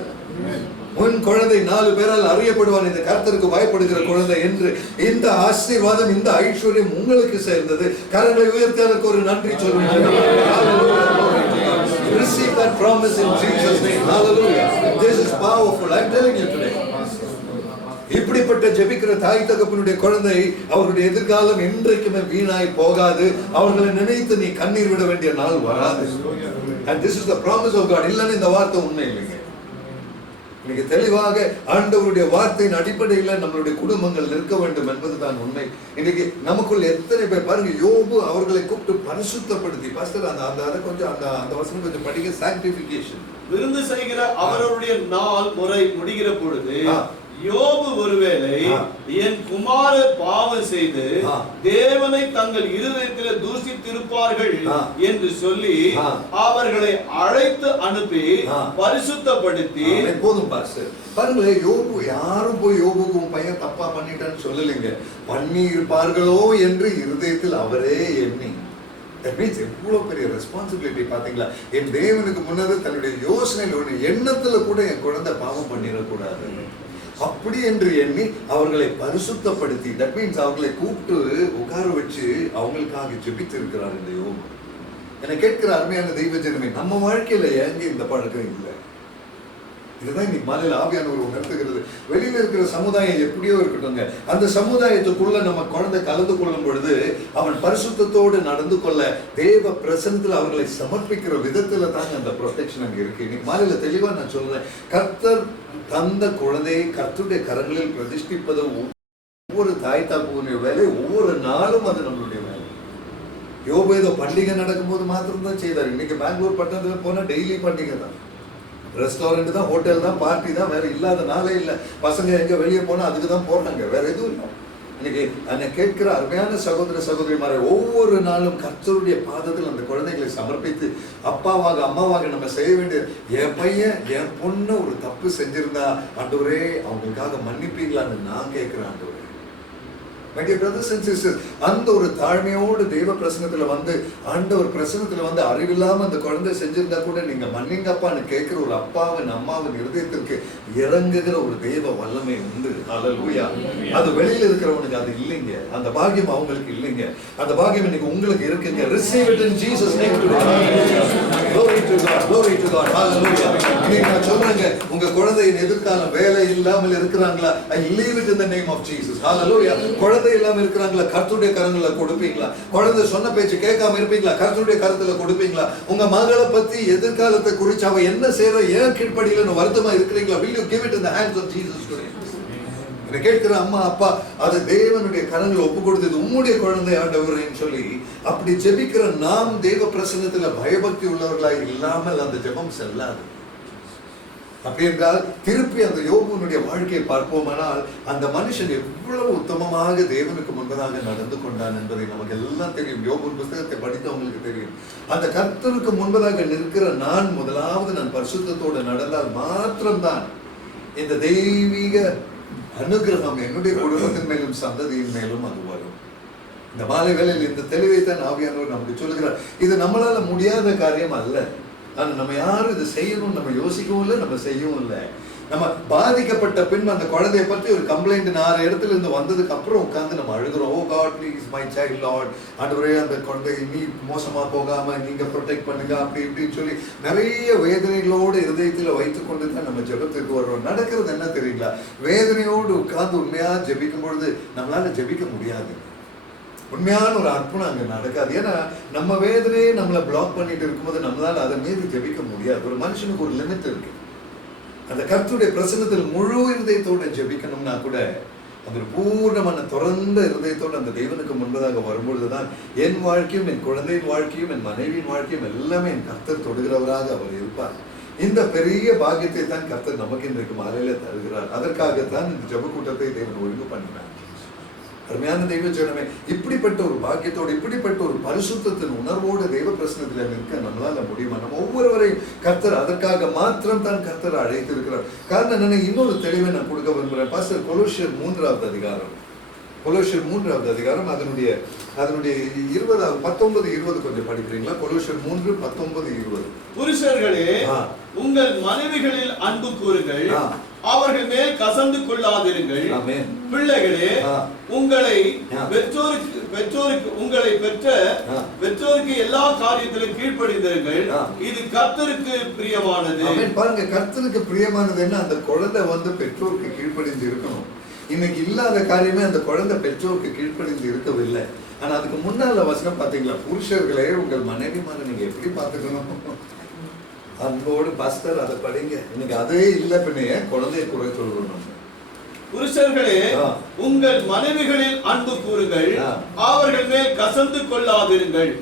உன் குழந்தை 4 பேரால் அறியப்படுவான், இந்த கர்த்தருக்கு பயப்படுகிற குழந்தை என்று. இந்த ஆசீர்வாதம், இந்த ஐஸ்வர்யம் உங்களுக்கு சேர்ந்தது. கரங்களை உயர்த்தி அதற்கு ஒரு நன்றி சொல்லுங்கள். Receive that promise in Jesus' name. Hallelujah. This is powerful. I'm telling you today. இப்படிப்பட்ட ஜெபிக்கிற தாய் தகப்பனுடைய குழந்தை, அவருடைய எதிர்காலம் என்றைக்குமே வீணாய் போகாது. அவர்களை நினைத்து நீ கண்ணீர் விட வேண்டிய நாள் வராது. And this is the promise of God. இல்லன்னு இந்த வார்த்தை உண்மை இல்லைங்க. இன்னைக்கு தெளிவாக ஆண்டவருடைய வார்த்தையின் அடிப்படையில் நம்மளுடைய குடும்பங்கள் நிற்க வேண்டும் என்பதுதான் உண்மை. இன்னைக்கு நமக்குள்ள எத்தனை பேர் பாருங்க, யோபு அவர்களை கூப்பிட்டு பரிசுத்தப்படுத்தி, பாஸ்டர் அந்த கொஞ்சம் அந்த வசனம் கொஞ்சம் படிக்க, சாங்டிஃபிகேஷன். விருந்து செய்கிற அவருடைய நாள் முறை முடிகிற பொழுது யோபு ஒருவேளை என் குமாரர் பாவம் செய்து தேவனை தங்கள் இருதயத்தில் தூஷித்திருப்பார்கள் என்று சொல்லி அவர்களை அழைத்து அனுப்பி பரிசுத்தப்படுத்தி. போதும் பாஸ்டர், பாருங்களேன், யோபு யாரும் போய் யோபுக்கு உன் பையன் தப்பா பண்ணிட்டான்னு சொல்லலைங்க. பண்ணி இருப்பார்களோ என்று இருதயத்தில் அவரே எண்ணி. That means எவ்வளவு பெரிய ரெஸ்பான்சிபிலிட்டி பாத்தீங்களா? என் தேவனுக்கு முன்னது தன்னுடைய யோசனையில் எண்ணத்துல கூட என் குழந்தை பாவம் பண்ணிடக்கூடாது அப்படி என்று எண்ணி அவர்களை பரிசுத்தப்படுத்தி, தட் மீன்ஸ் அவர்களை கூப்பிட்டு உட்கார வச்சு அவங்களுக்காக ஜெபித்து இருக்கிறார் இந்த யோபு. என்னை கேட்கிற அருமையான தெய்வ ஜனமே, நம்ம வாழ்க்கையில ஏங்க இந்த பழக்கம் இல்லை? இதுதான் இன்னைக்கு மாலையில் ஆவியானவர் உணர்த்துகிறது. வெளியில இருக்கிற சமுதாயம் எப்படியோ இருக்கட்டும்ங்க, அந்த சமுதாயத்துக்குள்ள நம்ம குழந்தை கலந்து கொள்ளும் பொழுது அவன் பரிசுத்தத்தோடு நடந்து கொள்ள தேவ பிரசன்னத்தில் அவர்களை சமர்ப்பிக்கிற விதத்துல தாங்க அந்த ப்ரொடெக்ஷன் அங்க இருக்கு. இன்னைக்கு மாலையில தெளிவா நான் சொல்றேன், கர்த்தர் தந்த குழந்தையை கர்த்தருடைய கரங்களில் பிரதிஷ்டிப்பது ஒவ்வொரு தாய் தாப்புடைய வேலை, ஒவ்வொரு நாளும் அது நம்மளுடைய வேலை. யோபு ஏதோ பண்டிகை நடக்கும்போது மாத்திரம்தான் செய்தார். இன்னைக்கு பெங்களூர் பட்டணத்துல போனா டெய்லி பண்டிகை தான், ரெஸ்டாரண்ட் தான், ஹோட்டல் தான், பார்ட்டி தான், வேற இல்லாத நாளே இல்லை. பசங்க எங்க வெளியே போனா அதுக்கு தான் போறாங்க, வேற எதுவும் இல்லை. இன்னைக்கு என்னை கேட்கிற அருமையான சகோதர சகோதரிமாரை, ஒவ்வொரு நாளும் கர்த்தருடைய பாதத்தில் அந்த குழந்தைகளை சமர்ப்பித்து அப்பாவாக அம்மாவாக நம்ம செய்ய வேண்டிய, என் பையன் என் பொண்ணு ஒரு தப்பு செஞ்சிருந்தா ஆண்டவரே அவங்களுக்காக மன்னிப்பீங்களான்னு நான் கேட்கிறேன். ஆண்டவரே, my dear brothers and sisters, அந்த ஒரு தாழ்மையோடு தெய்வ பிரசன்னத்துல வந்து, ஆண்டவர் பிரசன்னத்துல வந்து அறிவில்லாம அந்த குழந்தை செஞ்சிருந்தா கூட நீங்க மன்னிங்கப்பான்னு கேட்கிற ஒரு அப்பாவின் அம்மாவின் இருதயத்திற்கு இறங்குகிற ஒரு தெய்வ வல்லமை உண்டு. ஹல்லேலூயா. அது வெளியில இருக்கிறவனுக்கு அது இல்லைங்க, அந்த பாக்கியம் அவங்களுக்கு இல்லைங்க. அந்த பாக்கியம் இன்னைக்கு உங்களுக்கு இருக்குங்க. Receive it in Jesus name today. Glory to God, glory to God. Hallelujah. இன்னைக்கு நான் சொல்றேங்க, உங்க குழந்தையின் எதிர்காலம் வேலை இல்லாமல் இருக்கிறாங்களா, I leave it in the name of Jesus. Hallelujah. குழந்தை இல்லாம இருக்கிறாங்களா, கர்த்தருடைய கரங்களை கொடுப்பீங்களா? குழந்தை சொன்ன பேச்சு கேட்காம இருப்பீங்களா, கர்த்தருடைய கரத்துல கொடுப்பீங்களா? உங்க மகளை பத்தி எதிர்காலத்தை குறிச்சு அவ என்ன செய்யற, ஏன் கீழ்ப்படியில வருத்தமா இருக்கிறீங்களா? Will you give it in the hands of Jesus today? என்னை கேட்கிற அம்மா அப்பா, அது தேவனுடைய கரங்களை ஒப்பு கொடுத்தது உம்முடைய குழந்தை ஆண்டவரேன்னு சொல்லி அப்படி ஜெபிக்கிற நாம் தேவ பிரசன்னத்துல பயபக்தி உள்ளவர்களாய் இல்லாமல் அந்த ஜெபம் செல்லாது. அப்படி என்றால் திருப்பி அந்த யோபுனுடைய வாழ்க்கையை பார்ப்போமானால், அந்த மனுஷன் எவ்வளவு உத்தமமாக தேவனுக்கு முன்பதாக நடந்து கொண்டான் என்பதை நமக்கு எல்லாம் தெரியும். யோபு புத்தகத்தை படித்தவங்களுக்கு தெரியும். அந்த கர்த்தருக்கு முன்பதாக நிற்கிற நான் முதலாவது நான் பரிசுத்தத்தோடு நடந்தால் மாத்திரம்தான் இந்த தெய்வீக அனுகிரகம் என்னுடைய குடும்பத்தின் மேலும் சந்ததியின் மேலும் அது வரும். இந்த மாலை வேளையில் இந்த தெளிவை தான் ஆவியானவர் நமக்கு சொல்லுகிறார். இது நம்மளால முடியாத காரியம் அல்ல. ஆனா நம்ம யாரும் இதை செய்யணும் நம்ம யோசிக்கவும் இல்லை, நம்ம செய்யவும் இல்லை. நம்ம பாதிக்கப்பட்ட பின் அந்த குழந்தைய பற்றி ஒரு கம்ப்ளைண்ட் 4 இடத்துல இருந்து வந்ததுக்கு அப்புறம் உட்கார்ந்து நம்ம அழுகிறோம். Oh God please my child Lord, ஆண்டவரே அந்த குழந்தையை நீ மோசமா போகாம நீங்க ப்ரொடெக்ட் பண்ணுங்க அப்படி இப்படின்னு சொல்லி நிறைய வேதனைகளோடு இருதயத்துல வைத்துக் கொண்டு தான் நம்ம ஜெபத்துக்கு வர்றோம். நடக்கிறது என்ன தெரியுங்களா, வேதனையோடு உட்கார்ந்து உண்மையா ஜெபிக்கும் பொழுது நம்மளால ஜெபிக்க முடியாது. உண்மையான ஒரு அர்ப்பணம் அங்கே நடக்காது. ஏன்னா நம்ம வேதனையே நம்மளை பிளாக் பண்ணிட்டு இருக்கும்போது நம்மளால அதை மீறி ஜெபிக்க முடியாது. ஒரு மனுஷனுக்கு ஒரு லிமிட் இருக்கு. அந்த கர்த்தருடைய பிரசன்னத்தில் முழு இருதயத்தோடு ஜெபிக்கணும்னா கூட அது ஒரு பூர்ணமான திறந்த இருதயத்தோடு அந்த தெய்வனுக்கு முன்பதாக வரும்பொழுதுதான் என் வாழ்க்கையும் என் குழந்தையின் வாழ்க்கையும் என் மனைவியின் வாழ்க்கையும் எல்லாமே என் கர்த்தர் தொடுகிறவராக அவர் இருப்பார். இந்த பெரிய பாக்கியத்தை தான் கர்த்தர் நமக்கு இன்றைக்கு மாலையில தருகிறார். அதற்காகத்தான் இந்த ஜெப கூட்டத்தை தேவன் ஒழுங்கு பண்ணினார். அருமையான தெய்வ ஜனமே, இப்படிப்பட்ட ஒரு பாக்கியத்தோடு இப்படிப்பட்ட ஒரு பரிசுத்தத்தின் உணர்வோடு தெய்வ பிரசன்னத்தில் நிற்க நம்மளால முடியுமா? நம்ம ஒவ்வொருவரையும் கர்த்தர் அதற்காக மாத்திரம் தான் கர்த்தர் அழைத்திருக்கிறார். காரணம் என்னன்னா, இன்னொரு தெளிவை நான் கொடுக்க விரும்புகிறேன். பாஸ்டர் கொலோசியர் 3வது அதிகாரம், கொலோசியர் 3வது அதிகாரம் அதனுடைய 20 19 20 கொஞ்சம் படிக்கிறீங்களா? கொலோசியர் 3 19 20. புருஷர்களே, உங்கள் மனைவிகளில் அன்பு கூறுங்கள், அவர்கள் மேல் கசந்து கொள்ளாதிருங்கள். பிள்ளைகளே, உங்களை பெற்றோருக்கு எல்லா காரியத்திலும் கீழ்ப்படிந்திருங்கள், இது கர்த்தருக்கு பிரியமானது. பாருங்க, கர்த்தருக்கு பிரியமானது என்ன? அந்த குழந்தை பெற்றோருக்கு கீழ்ப்படிந்து இருக்கணும். இன்னைக்கு இல்லாத காரியமே அந்த குழந்தை பெற்றோருக்கு கீழ்ப்படிந்து இருக்கவில்லை. ஆனா அதுக்கு முன்னால வசனம் பாத்தீங்களா, புருஷர்களே உங்கள் மனைவிமாரை நீங்க எப்படி பாத்துக்கணும்? அன்போடு பாஸ்டர் அதை படிங்க. இன்னைக்கு அதே இல்லை, பின்ன குழந்தைய குறை சொல்றோம். புருஷர்களே, உங்கள் மனைவிகளில் அன்பு கூறுங்கள், அவர்கள் மேல் கசந்து கொள்ளாதிருங்கள்.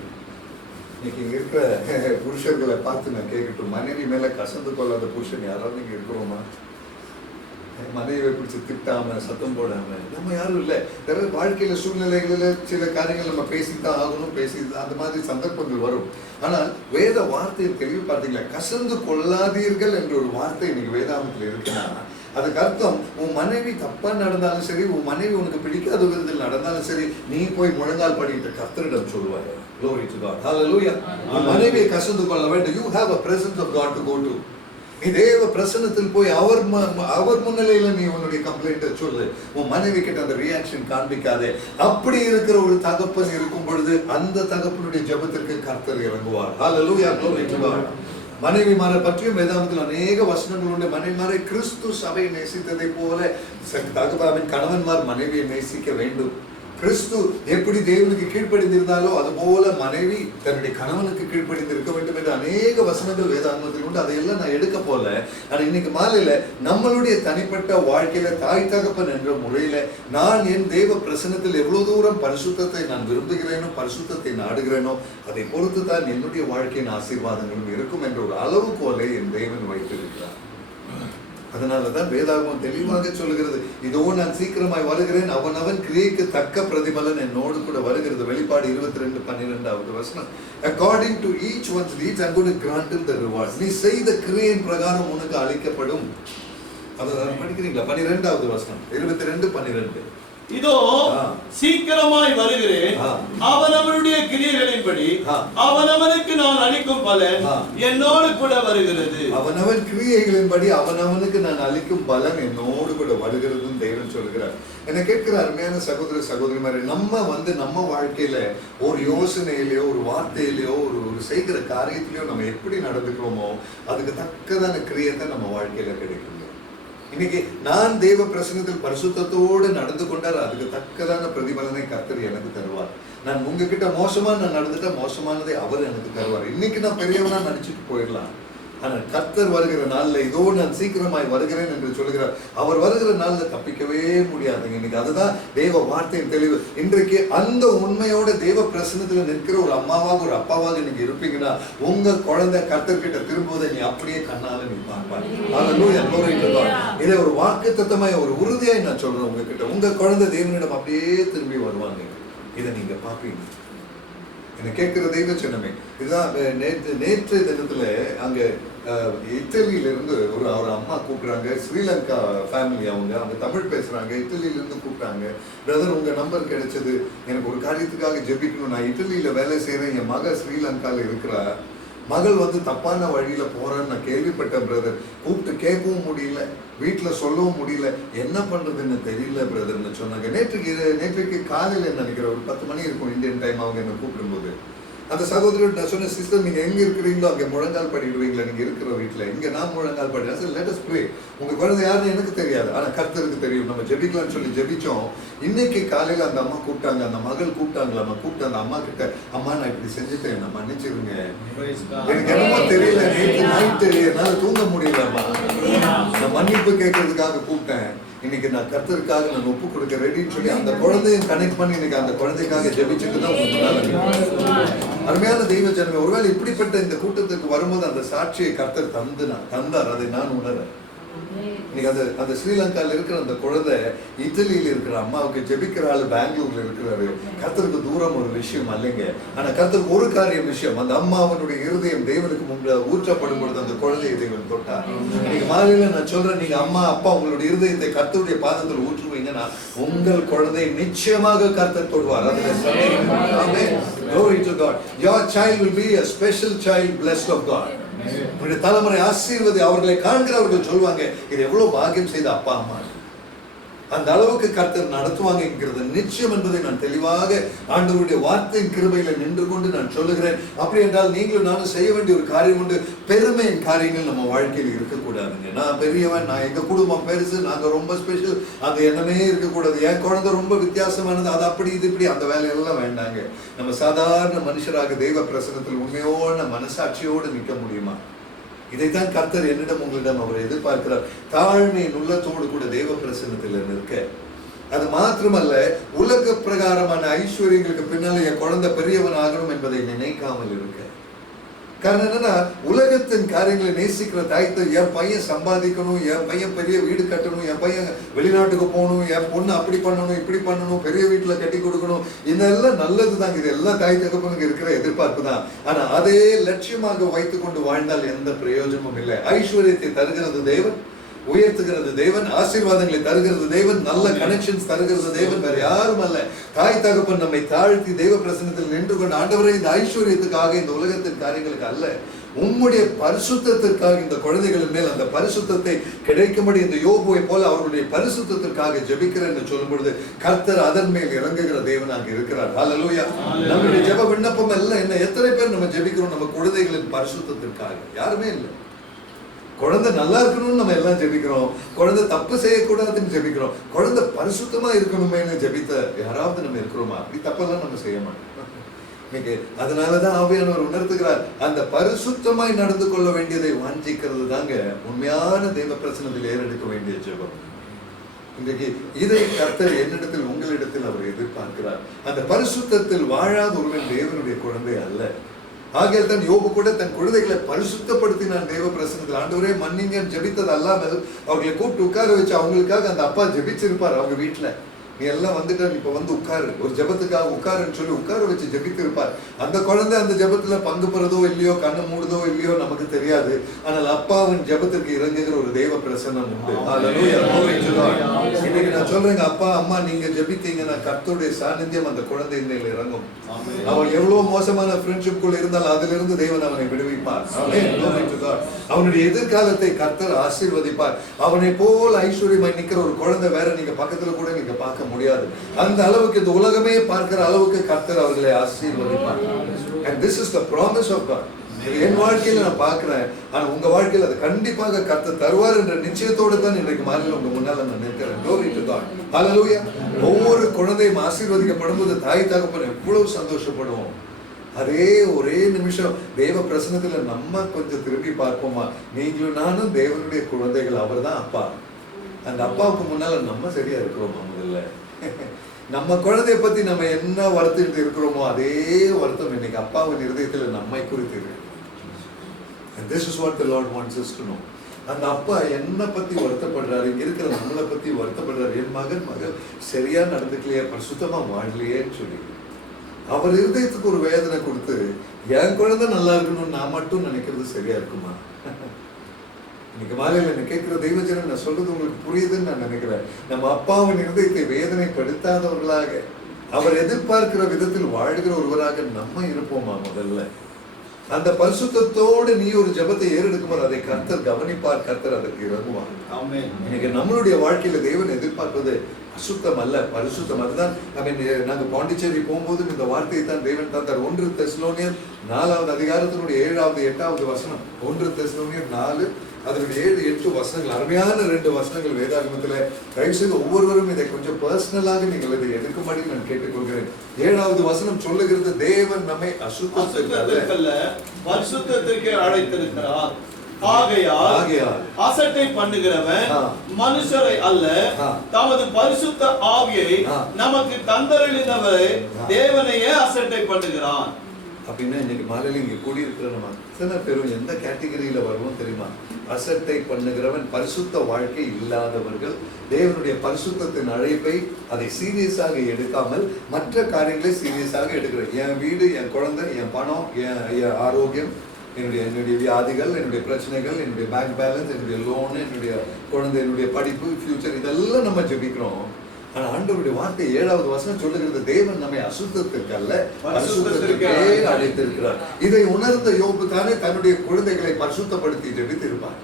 இன்னைக்கு இங்க இருக்கிற புருஷர்களை பார்த்து நான் கேட்கட்டும், மனைவி மேல கசந்து கொள்ளாத புருஷன் யாராவது இங்க இருக்கிறோமா? மனைவியை பிடிச்சி திட்டாம சத்தம் போடாம நம்ம யாரும் இல்லை. வாழ்க்கையில சூழ்நிலைகளில சில காரியங்கள் நம்ம பேசித்தான் ஆகணும், பேசி அந்த மாதிரி சந்தர்ப்பங்கள் வரும். ஆனால் வேத வார்த்தையை தெளிவு பார்த்தீங்களா, கசந்து கொள்ளாதீர்கள் என்ற ஒரு வார்த்தை இன்னைக்கு வேதாமத்தில் இருக்குன்னா அதுக்கு அர்த்தம், உன் மனைவி தப்பா நடந்தாலும் சரி, உன் மனைவி உனக்கு பிடிக்காத விதத்தில் நடந்தாலும் சரி, நீ போய் முழங்கால் படிக்கிட்ட கர்த்தரிடம் சொல்லுவாங்க. Glory to God. Hallelujah. உன் மனைவியை கசந்து கொள்ள வேண்டும். You have a presence of God to go to. நீ தேவ பிரசன்னத்தில் போய் அவர் முன்னிலையில நீ உன்னுடைய கம்ப்ளைண்ட்டை சொல்லு. உன் மனைவி கிட்ட அந்த ரியாக்ஷன் காண்பிக்காதே. அப்படி இருக்கிற ஒரு தகப்பன் இருக்கும் பொழுது அந்த தகப்பனுடைய ஜெபத்திற்கு கர்த்தர் இறங்குவார். ஹல்லேலூயா, glory to God. மனைவிமாரை பற்றியும் வேதாகமத்தில் அநேக வசனங்கள் உண்டு. மனைவிமாரை கிறிஸ்து சபையை நேசித்ததை போல தகப்பன் கணவன்மார் மனைவியை நேசிக்க வேண்டும். கிறிஸ்து எப்படி தேவனுக்கு கீழ்ப்படிந்திருந்தாலோ அதுபோல மனைவி தன்னுடைய கணவனுக்கு கீழ்ப்படிந்திருக்க வேண்டும் என்று அநேக வசனங்கள் வேதாகமத்தில் உண்டு. அதையெல்லாம் நான் எடுக்க போல. ஆனா இன்னைக்கு மாலையில நம்மளுடைய தனிப்பட்ட வாழ்க்கையில தாய் தகப்பன் என்ற முறையில நான் என் தேவ பிரசன்னத்தில் எவ்வளவு தூரம் பரிசுத்தத்தை நான் விரும்புகிறேனோ, பரிசுத்தத்தை நாடுகிறேனோ, அதை பொறுத்து தான் என்னுடைய வாழ்க்கையின் ஆசீர்வாதங்களும் இருக்கும் என்ற ஒரு அளவுகோலை என் தேவன் வைத்திருக்கிறார். அதனாலதான் வேதாகமம் தெளிவாக சொல்லுகிறது, இதோ நான் சீக்கிரமாய் வருகிறேன், அவன் கிரியைக்கு தக்க பிரதிபலன் என்னோடு கூட வருகிறது. வெளிப்பாடு 22:12 வசனம். According to each one's deeds I'm going to grant him the rewards. நீ செய்த கிரியையின் பிரகாரம் உனக்கு அளிக்கப்படும். அதை படிக்கிறீங்களா? 12வது வசனம், 22:12. இதோ சீக்கிரமாய் வருகிறேன், அவனவனுடைய கிரியைகளின்படி அவனவனுக்கு நான் அளிக்கும் பலன் என்னோடு கூட வருகிறது. அவனவன் கிரியைகளின்படி அவனவனுக்கு நான் அளிக்கும் பலன் என்னோடு கூட வருகிறது தேவன் சொல்கிறார். என்ன கேட்கிற அருமையான சகோதர சகோதரிமாரே, நம்ம வாழ்க்கையில ஒரு யோசனையிலயோ, ஒரு வார்த்தையிலயோ, ஒரு செய்கிற காரியத்திலயோ நம்ம எப்படி நடந்துக்கிறோமோ அதுக்கு தக்கதான கிரியத்தை நம்ம வாழ்க்கையில கிடைக்கும். இன்னைக்கு நான் தேவ பிரசன்னத்தில் பரிசுத்தத்தோடு நடந்து கொண்டார், அதுக்கு தக்கதான பிரதிபலனை கர்த்தர் எனக்கு தருவார். நான் உங்ககிட்ட மோசமா நான் நடந்துட்டா மோசமானதை அவர் எனக்கு தருவார். இன்னைக்கு நான் பெரியவனா நடிச்சுட்டு போயிடலாம். ஆனால் கர்த்தர் வருகிற நாள்ல இதோ நான் சீக்கிரமாய் வருகிறேன் என்று சொல்கிறார். அவர் வருகிற நாள்ல தப்பிக்கவே முடியாதுங்க. இன்னைக்கு அதுதான் தேவ வார்த்தையின் தெளிவு. இன்றைக்கு அந்த உண்மையோட தேவ பிரசன்னத்துல நிற்கிற ஒரு அம்மாவாக, ஒரு அப்பாவாக நீங்க இருப்பீங்கன்னா உங்க குழந்தை கர்த்தர்கிட்ட திரும்புவதை நீ அப்படியே கண்ணால நீ பார்ப்பாங்க. இதை ஒரு வாக்குத்தத்தமாய், ஒரு உறுதியாய் நான் சொல்றேன் உங்ககிட்ட. உங்க குழந்தை தேவனிடம் அப்படியே திரும்பி வருவாங்க. இதை நீங்க பார்ப்பீங்க. என்ன கேட்கிற தெய்வ சின்னமே இதுதான். நேற்று தினத்துல அங்க இத்தாலியிலிருந்து ஒரு அம்மா கூப்பிடுறாங்க. ஸ்ரீலங்கா ஃபேமிலி, அவங்க தமிழ் பேசுறாங்க. இத்தாலியிலிருந்து கூப்பிட்டாங்க. பிரதர், உங்க நம்பர் கிடைச்சது, எனக்கு ஒரு காரியத்துக்காக ஜெபிக்கணும். நான் இத்தாலியில வேலை செய்யறேன், என் மகள் ஸ்ரீலங்கால இருக்கிறா, மகள் தப்பான வழியில போறான்னு நான் கேள்விப்பட்டேன் பிரதர். கூப்பிட்டு கேட்கவும் முடியல, வீட்டுல சொல்லவும் முடியல, என்ன பண்றதுன்னு தெரியல பிரதர்ன்னு சொன்னாங்க. நேற்றுக்கு காலையில நினைக்கிறேன் ஒரு 10 மணி இருக்கும் இந்தியன் டைம். அவங்க என்ன கூப்பிடும்போது அந்த சகோதரர் நான் சொன்ன, சிஸ்டர் நீங்க எங்க இருக்கிறீங்களோ அங்க முழங்கால் படிடுவீங்களா? நீங்க இருக்கிற வீட்டுல இங்க நான் முழங்கால் படிடுறேன். Let us pray. உங்க குழந்தை யாருன்னு எனக்கு தெரியாது, ஆனா கர்த்தருக்கு தெரியும். நம்ம ஜெபிக்கலாம்னு சொல்லி ஜெபிச்சோம். இன்னைக்கு காலையில அந்த அம்மா கூப்பிட்டாங்க, அந்த மகள் கூப்பிட்டாங்களா, கூப்பிட்டு அந்த அம்மா கிட்ட, அம்மா நான் இப்படி செஞ்சுட்டேன், நான் மன்னிச்சிருங்க, எனக்கு என்னமோ தெரியல, நேற்று நைட்டு என்னால தூங்க முடியலம்மா, நான் மன்னிப்பு கேட்கறதுக்காக கூப்பிட்டேன், இன்னைக்கு நான் கர்த்தருக்காக நான் ஒப்பு கொடுக்க ரெடின்னு சொல்லி அந்த குழந்தையை கனெக்ட் பண்ணி இன்னைக்கு அந்த குழந்தைக்காக ஜெபிச்சுட்டு தான். அருமையான தெய்வ ஜனமே, ஒருவேளை இப்படிப்பட்ட இந்த கூட்டத்துக்கு வரும்போது அந்த சாட்சியை கர்த்தர் தந்தார், அதை நான் உணர்றேன். இன்னைக்கு அந்த ஸ்ரீலங்கால இருக்கிற அந்த குழந்தை இத்தாலியில இருக்கிற அம்மாவுக்கு ஜெபிக்கிற ஆளு பெங்களூர்ல இருக்கிறாரு. கர்த்தருக்கு தூரம் ஒரு விஷயம் அல்லைங்க. ஆனா கர்த்தருக்கு ஒரு காரியம் விஷயம், அந்த அம்மாவனுடைய இருதயம் தேவனுக்கு முன்பு ஊற்றப்படும் பொழுது அந்த குழந்தையை தேவன் தொட்டார். இன்னைக்கு மாலையில நான் சொல்றேன், நீங்க அம்மா அப்பா உங்களுடைய இருதயத்தை கர்த்தருடைய பாதத்தில் ஊற்றுவீங்கன்னா உங்கள் குழந்தை நிச்சயமாக கர்த்தர் தொடுவார். அதுல சந்தேகம் இல்லை. ஆமென். Glory to God. Your child will be a special child blessed of God. உங்களுடைய தலைமுறை ஆசீர்வதி. அவர்களை காண்கிறவர்கள் சொல்லுவாங்க, இது எவ்வளவு பாக்கியம் செய்த அப்பா அம்மா. அந்த அளவுக்கு கர்த்தர் நடத்துவாங்கிறது நிச்சயம் என்பதை நான் தெளிவாக ஆண்டவருடைய வார்த்தையின் கிருபையில நின்று கொண்டு நான் சொல்லுகிறேன். அப்படி என்றால் நீங்களும் நானும் செய்ய வேண்டிய ஒரு காரியம் உண்டு. பெருமையின் காரியங்கள் நம்ம வாழ்க்கையில் இருக்கக்கூடாதுங்க. நான் பெரியவன், நான் எங்க குடும்பம் பெருசு, நாங்க ரொம்ப ஸ்பெஷல், அது என்னமே இருக்கக்கூடாது. என் குழந்தை ரொம்ப வித்தியாசமானது, அது அப்படி இது இப்படி, அந்த வேலையெல்லாம் வேண்டாங்க. நம்ம சாதாரண மனுஷராக தெய்வ பிரசன்னத்தில் உண்மையோட மனசாட்சியோடு நிற்க முடியுமா? இதைத்தான் கர்த்தர் என்னிடம் உங்களிடம் அவர் எதிர்பார்க்கிறார். தாழ்மையின் உள்ளத்தோடு கூட தேவ பிரசன்னத்தில் நிற்க. அது மாத்திரமல்ல, உலக பிரகாரமான ஐஸ்வர்யங்களுக்கு பின்னால என் குழந்தை பெரியவன் ஆகணும் என்பதை நினைக்காமல் இருக்க. காரணம் என்னன்னா, உலகத்தின் காரியங்களை நேசிக்கிற தாய்த்தை, என் பையன் சம்பாதிக்கணும், என் பையன் பெரிய வீடு கட்டணும், என் பையன் வெளிநாட்டுக்கு போகணும், என் பொண்ணு அப்படி பண்ணணும், இப்படி பண்ணணும், பெரிய வீட்டுல கட்டி கொடுக்கணும், இதெல்லாம் நல்லதுதாங்க. இது எல்லா தாய் தகப்பனுக்கு இருக்கிற எதிர்பார்ப்பு தான். ஆனா அதே லட்சியமாக வைத்துக் கொண்டு வாழ்ந்தால் எந்த பிரயோஜனமும் இல்லை. ஐஸ்வர்யத்தை தருகிறது தேவன், உயர்த்துகிறது தேவன், ஆசீர்வாதங்களை தருகிறது தேவன், நல்ல கனெக்ஷன்ஸ் தருகிறது தேவன், வேற யாரும் அல்ல. தாய் தகப்பன் நம்மை தாழ்த்தி தெய்வ பிரசன்னத்தில் நின்று கொண்டு, ஆண்டவரே இந்த ஐஸ்வர்யத்துக்காக, இந்த உலகத்தின் காரியங்களுக்கு அல்ல, உம்முடைய பரிசுத்தத்திற்காக இந்த குழந்தைகளின் மேல் அந்த பரிசுத்தத்தை கிடைக்கும்படி இந்த யோபுவை போல அவர்களுடைய பரிசுத்தத்திற்காக ஜெபிக்கிறேன் என்று சொல்லும் பொழுது கர்த்தர் அதன் மேல் இறங்குகிற தேவனாக இருக்கிறார். ஹல்லேலூயா. நம்மளுடைய ஜெப விண்ணப்பம் எல்லாம் என்ன? எத்தனை பேர் நம்ம ஜெபிக்கிறோம் நம்ம குழந்தைகளின் பரிசுத்தத்திற்காக? யாருமே இல்லை. குழந்தை நல்லா இருக்கணும்னு நம்ம எல்லாம் ஜெபிக்கிறோம், குழந்தை தப்பு செய்யக்கூடாதுன்னு ஜெபிக்கிறோம், குழந்தை பரிசுத்தமா இருக்கணுமேனு ஜெபித்த யாராவது நம்ம இருக்கிறோமா? அப்படி தப்பெல்லாம் நம்ம செய்ய மாட்டோம். அதனாலதான் ஆவியானவர் உணர்த்துகிறார், அந்த பரிசுத்தமாய் நடந்து கொள்ள வேண்டியதை வாஞ்சிக்கிறது தாங்க உண்மையான தெய்வ பிரசனத்தில் ஏறெடுக்க வேண்டிய ஜெபம். இன்றைக்கு இதை கர்த்தர் என்னிடத்தில் உங்களிடத்தில் அவர் எதிர்பார்க்கிறார். அந்த பரிசுத்தத்தில் வாழாத ஒருவன் தேவனுடைய குழந்தை அல்ல. ஆகையால் தான் யோபு கூட தன் குழந்தைகளை பரிசுத்தப்படுத்தினான் தேவ பிரசனத்தில். ஆண்டவரே மன்னிங்கன்னு ஜெபித்தது அல்லாமல் அவர்களை கூப்பிட்டு உட்கார வச்சு அவங்களுக்காக அந்த அப்பா ஜெபிச்சிருப்பார். அவங்க வீட்டுல நீ எல்லாம் வந்துட்டா இப்ப வந்து உட்காரு, ஒரு ஜெபத்துக்காக உட்காருன்னு சொல்லி உட்கார வச்சு ஜெபித்திருப்பார். அந்த குழந்தை அந்த ஜெபத்துல பங்கு பெறதோ இல்லையோ, கண்ணு மூடுதோ இல்லையோ நமக்கு தெரியாது. ஆனால் அப்பாவின் ஜெபத்துக்கு இறங்குகிற ஒரு தெய்வ பிரசன்னம் உண்டு. இன்னைக்கு நான் சொல்றேங்க, அப்பா அம்மா நீங்க ஜெபித்தீங்கன்னா கர்த்தருடைய சாநித்தியம் அந்த குழந்தை மேல இறங்கும். அவன் எவ்வளவு மோசமான ஃப்ரெண்ட்ஷிப் குள்ள இருந்தால் அதிலிருந்து தேவன் அவனை விடுவிப்பார். அவனுடைய எதிர்காலத்தை கர்த்தர் ஆசீர்வதிப்பார். அவனை போல் ஐஸ்வர்யமாய் நிக்கிற ஒரு குழந்தை வேற நீங்க பக்கத்துல கூட நீங்க பார்க்க முடியாது. அந்த அளவுக்கு இந்த உலகமே பார்க்கிற அளவுக்கு கர்த்தர் அவர்களை ஆசீர்வதிப்பார். And this is the promise of God. என் வாழ்க்கையில நான் பார்க்கிறேன், ஆனா உங்க வாழ்க்கையில அதை கண்டிப்பாக கர்த்தர் தருவார் என்ற நிச்சயத்தோடு தான் இன்றைக்கு மாலையில உங்க முன்னால நான் நிற்கிறேன். Glory to God. Hallelujah. ஒவ்வொரு குழந்தையும் ஆசீர்வதிக்கப்படும் போது தாய் தகப்பன் எவ்வளவு சந்தோஷப்படுவோம். அதே ஒரே நிமிஷம் தேவ பிரசனத்துல நம்ம கொஞ்சம் திரும்பி பார்ப்போமா, நீங்களும் நானும் தேவனுடைய குழந்தைகள், அவர் தான் அப்பா. அந்த அப்பாவுக்கு முன்னால நம்ம சரியா இருக்கிறோமா? முதல்ல நம்ம குழந்தைய பத்தி நம்ம என்ன வருத்திட்டு இருக்கிறோமோ அதே வருத்தம் இன்னைக்கு அப்பாவின் இருதயத்துல நம்மை குறித்து இருக்கு. And this is what the Lord wants us to know. அந்த அப்பா என்ன பத்தி வருத்தப்படுறாரு, இங்க இருக்கிற நம்மளை பத்தி வருத்தப்படுறாரு. என் மகள் சரியா நடந்துக்கலையே, பரிசுத்தமா வாழலையேன்னு சொல்லி அவர் இருதயத்துக்கு ஒரு வேதனை கொடுத்து என் குழந்தை நல்லா இருக்கணும்னு நான் மட்டும் நினைக்கிறது சரியா இருக்குமா? இன்னைக்கு மாலையில என்ன கேட்கிற தெய்வஜனம், நான் சொல்றது உங்களுக்கு புரியுதுன்னு நான் நினைக்கிறேன். நம்ம அப்பாவின் இருதயத்தை வேதனைப்படுத்தாதவர்களாக, அவர் எதிர்பார்க்கிற விதத்தில் வாழ்கிற ஒருவராக நம்ம இருப்போமா? முதல்ல அந்த பரிசுத்தத்தோடு நீ ஒரு ஜெபத்தை ஏறெடுக்கும்போது அதை கர்த்தர் கவனிப்பார், கர்த்தர் அதற்கு இறங்குவார். இன்னைக்கு நம்மளுடைய வாழ்க்கையில தேவன் எதிர்பார்ப்பது அசுத்தம் அல்ல, பரிசுத்தம். அதுதான் நாங்க பாண்டிச்சேரி போகும்போது இந்த வார்த்தையை தான் தேவன் தந்தார். 1 தெசலோனியர் 4வது அதிகாரத்தினுடைய 7வது 8வது வசனம். 1 தெசலோனியர் 4 அதனுடைய 7, 8 வசனங்கள், அருமையான 2 வசனங்கள் வேதாகமத்துல. தயவு செய்து ஒவ்வொருவரும் இதை கொஞ்சம் பர்சனலாக நீங்கள் இதை எடுக்கும்படி நான் கேட்டுக்கொள்கிறேன். 7வது வசனம் சொல்லுகிறது, தேவன் நம்மை அசுத்தத்திற்கல்ல பரிசுத்தத்திற்கே அழைத்திருக்கிறார். ஆகையால் அசட்டை பண்ணுகிறவன் மனுஷரை அல்ல, தமது பரிசுத்த ஆவியை நமக்கு தந்தருளினவரை தேவனையே அசட்டை பண்ணுகிறான். அப்படின்னா இன்னைக்கு மாலையில இங்க கூடி இருக்கிற நம்ம அத்தனை பேரும் எந்த கேட்டகரியில வருவோம் தெரியுமா? அசட்டை பண்ணுகிறவன், பரிசுத்த வாழ்க்கை இல்லாதவர்கள், தேவனுடைய பரிசுத்தத்தின் அழைப்பை அதை சீரியஸாக எடுக்காமல் மற்ற காரியங்களை சீரியஸாக எடுக்கிற. என் வீடு, என் குழந்தை, என் பணம், என் ஆரோக்கியம், என்னுடைய வியாதிகள், என்னுடைய பிரச்சனைகள், என்னுடைய பேங்க் பேலன்ஸ், என்னுடைய லோனு, என்னுடைய குழந்தை, என்னுடைய படிப்பு, ஃபியூச்சர், இதெல்லாம் நம்ம ஜெபிக்கிறோம். ஆனா ஆண்டவருடைய வார்த்தை 7வது வசனம் சொல்லுகிறது, தேவன் நம்மை அசுத்தத்திற்கு அல்ல பரிசுத்தத்திற்கே அழைத்திருக்கிறார். இதை உணர்ந்த யோபு தானே தன்னுடைய குழந்தைகளை பரிசுத்தப்படுத்தி ஜெபித்திருப்பார்.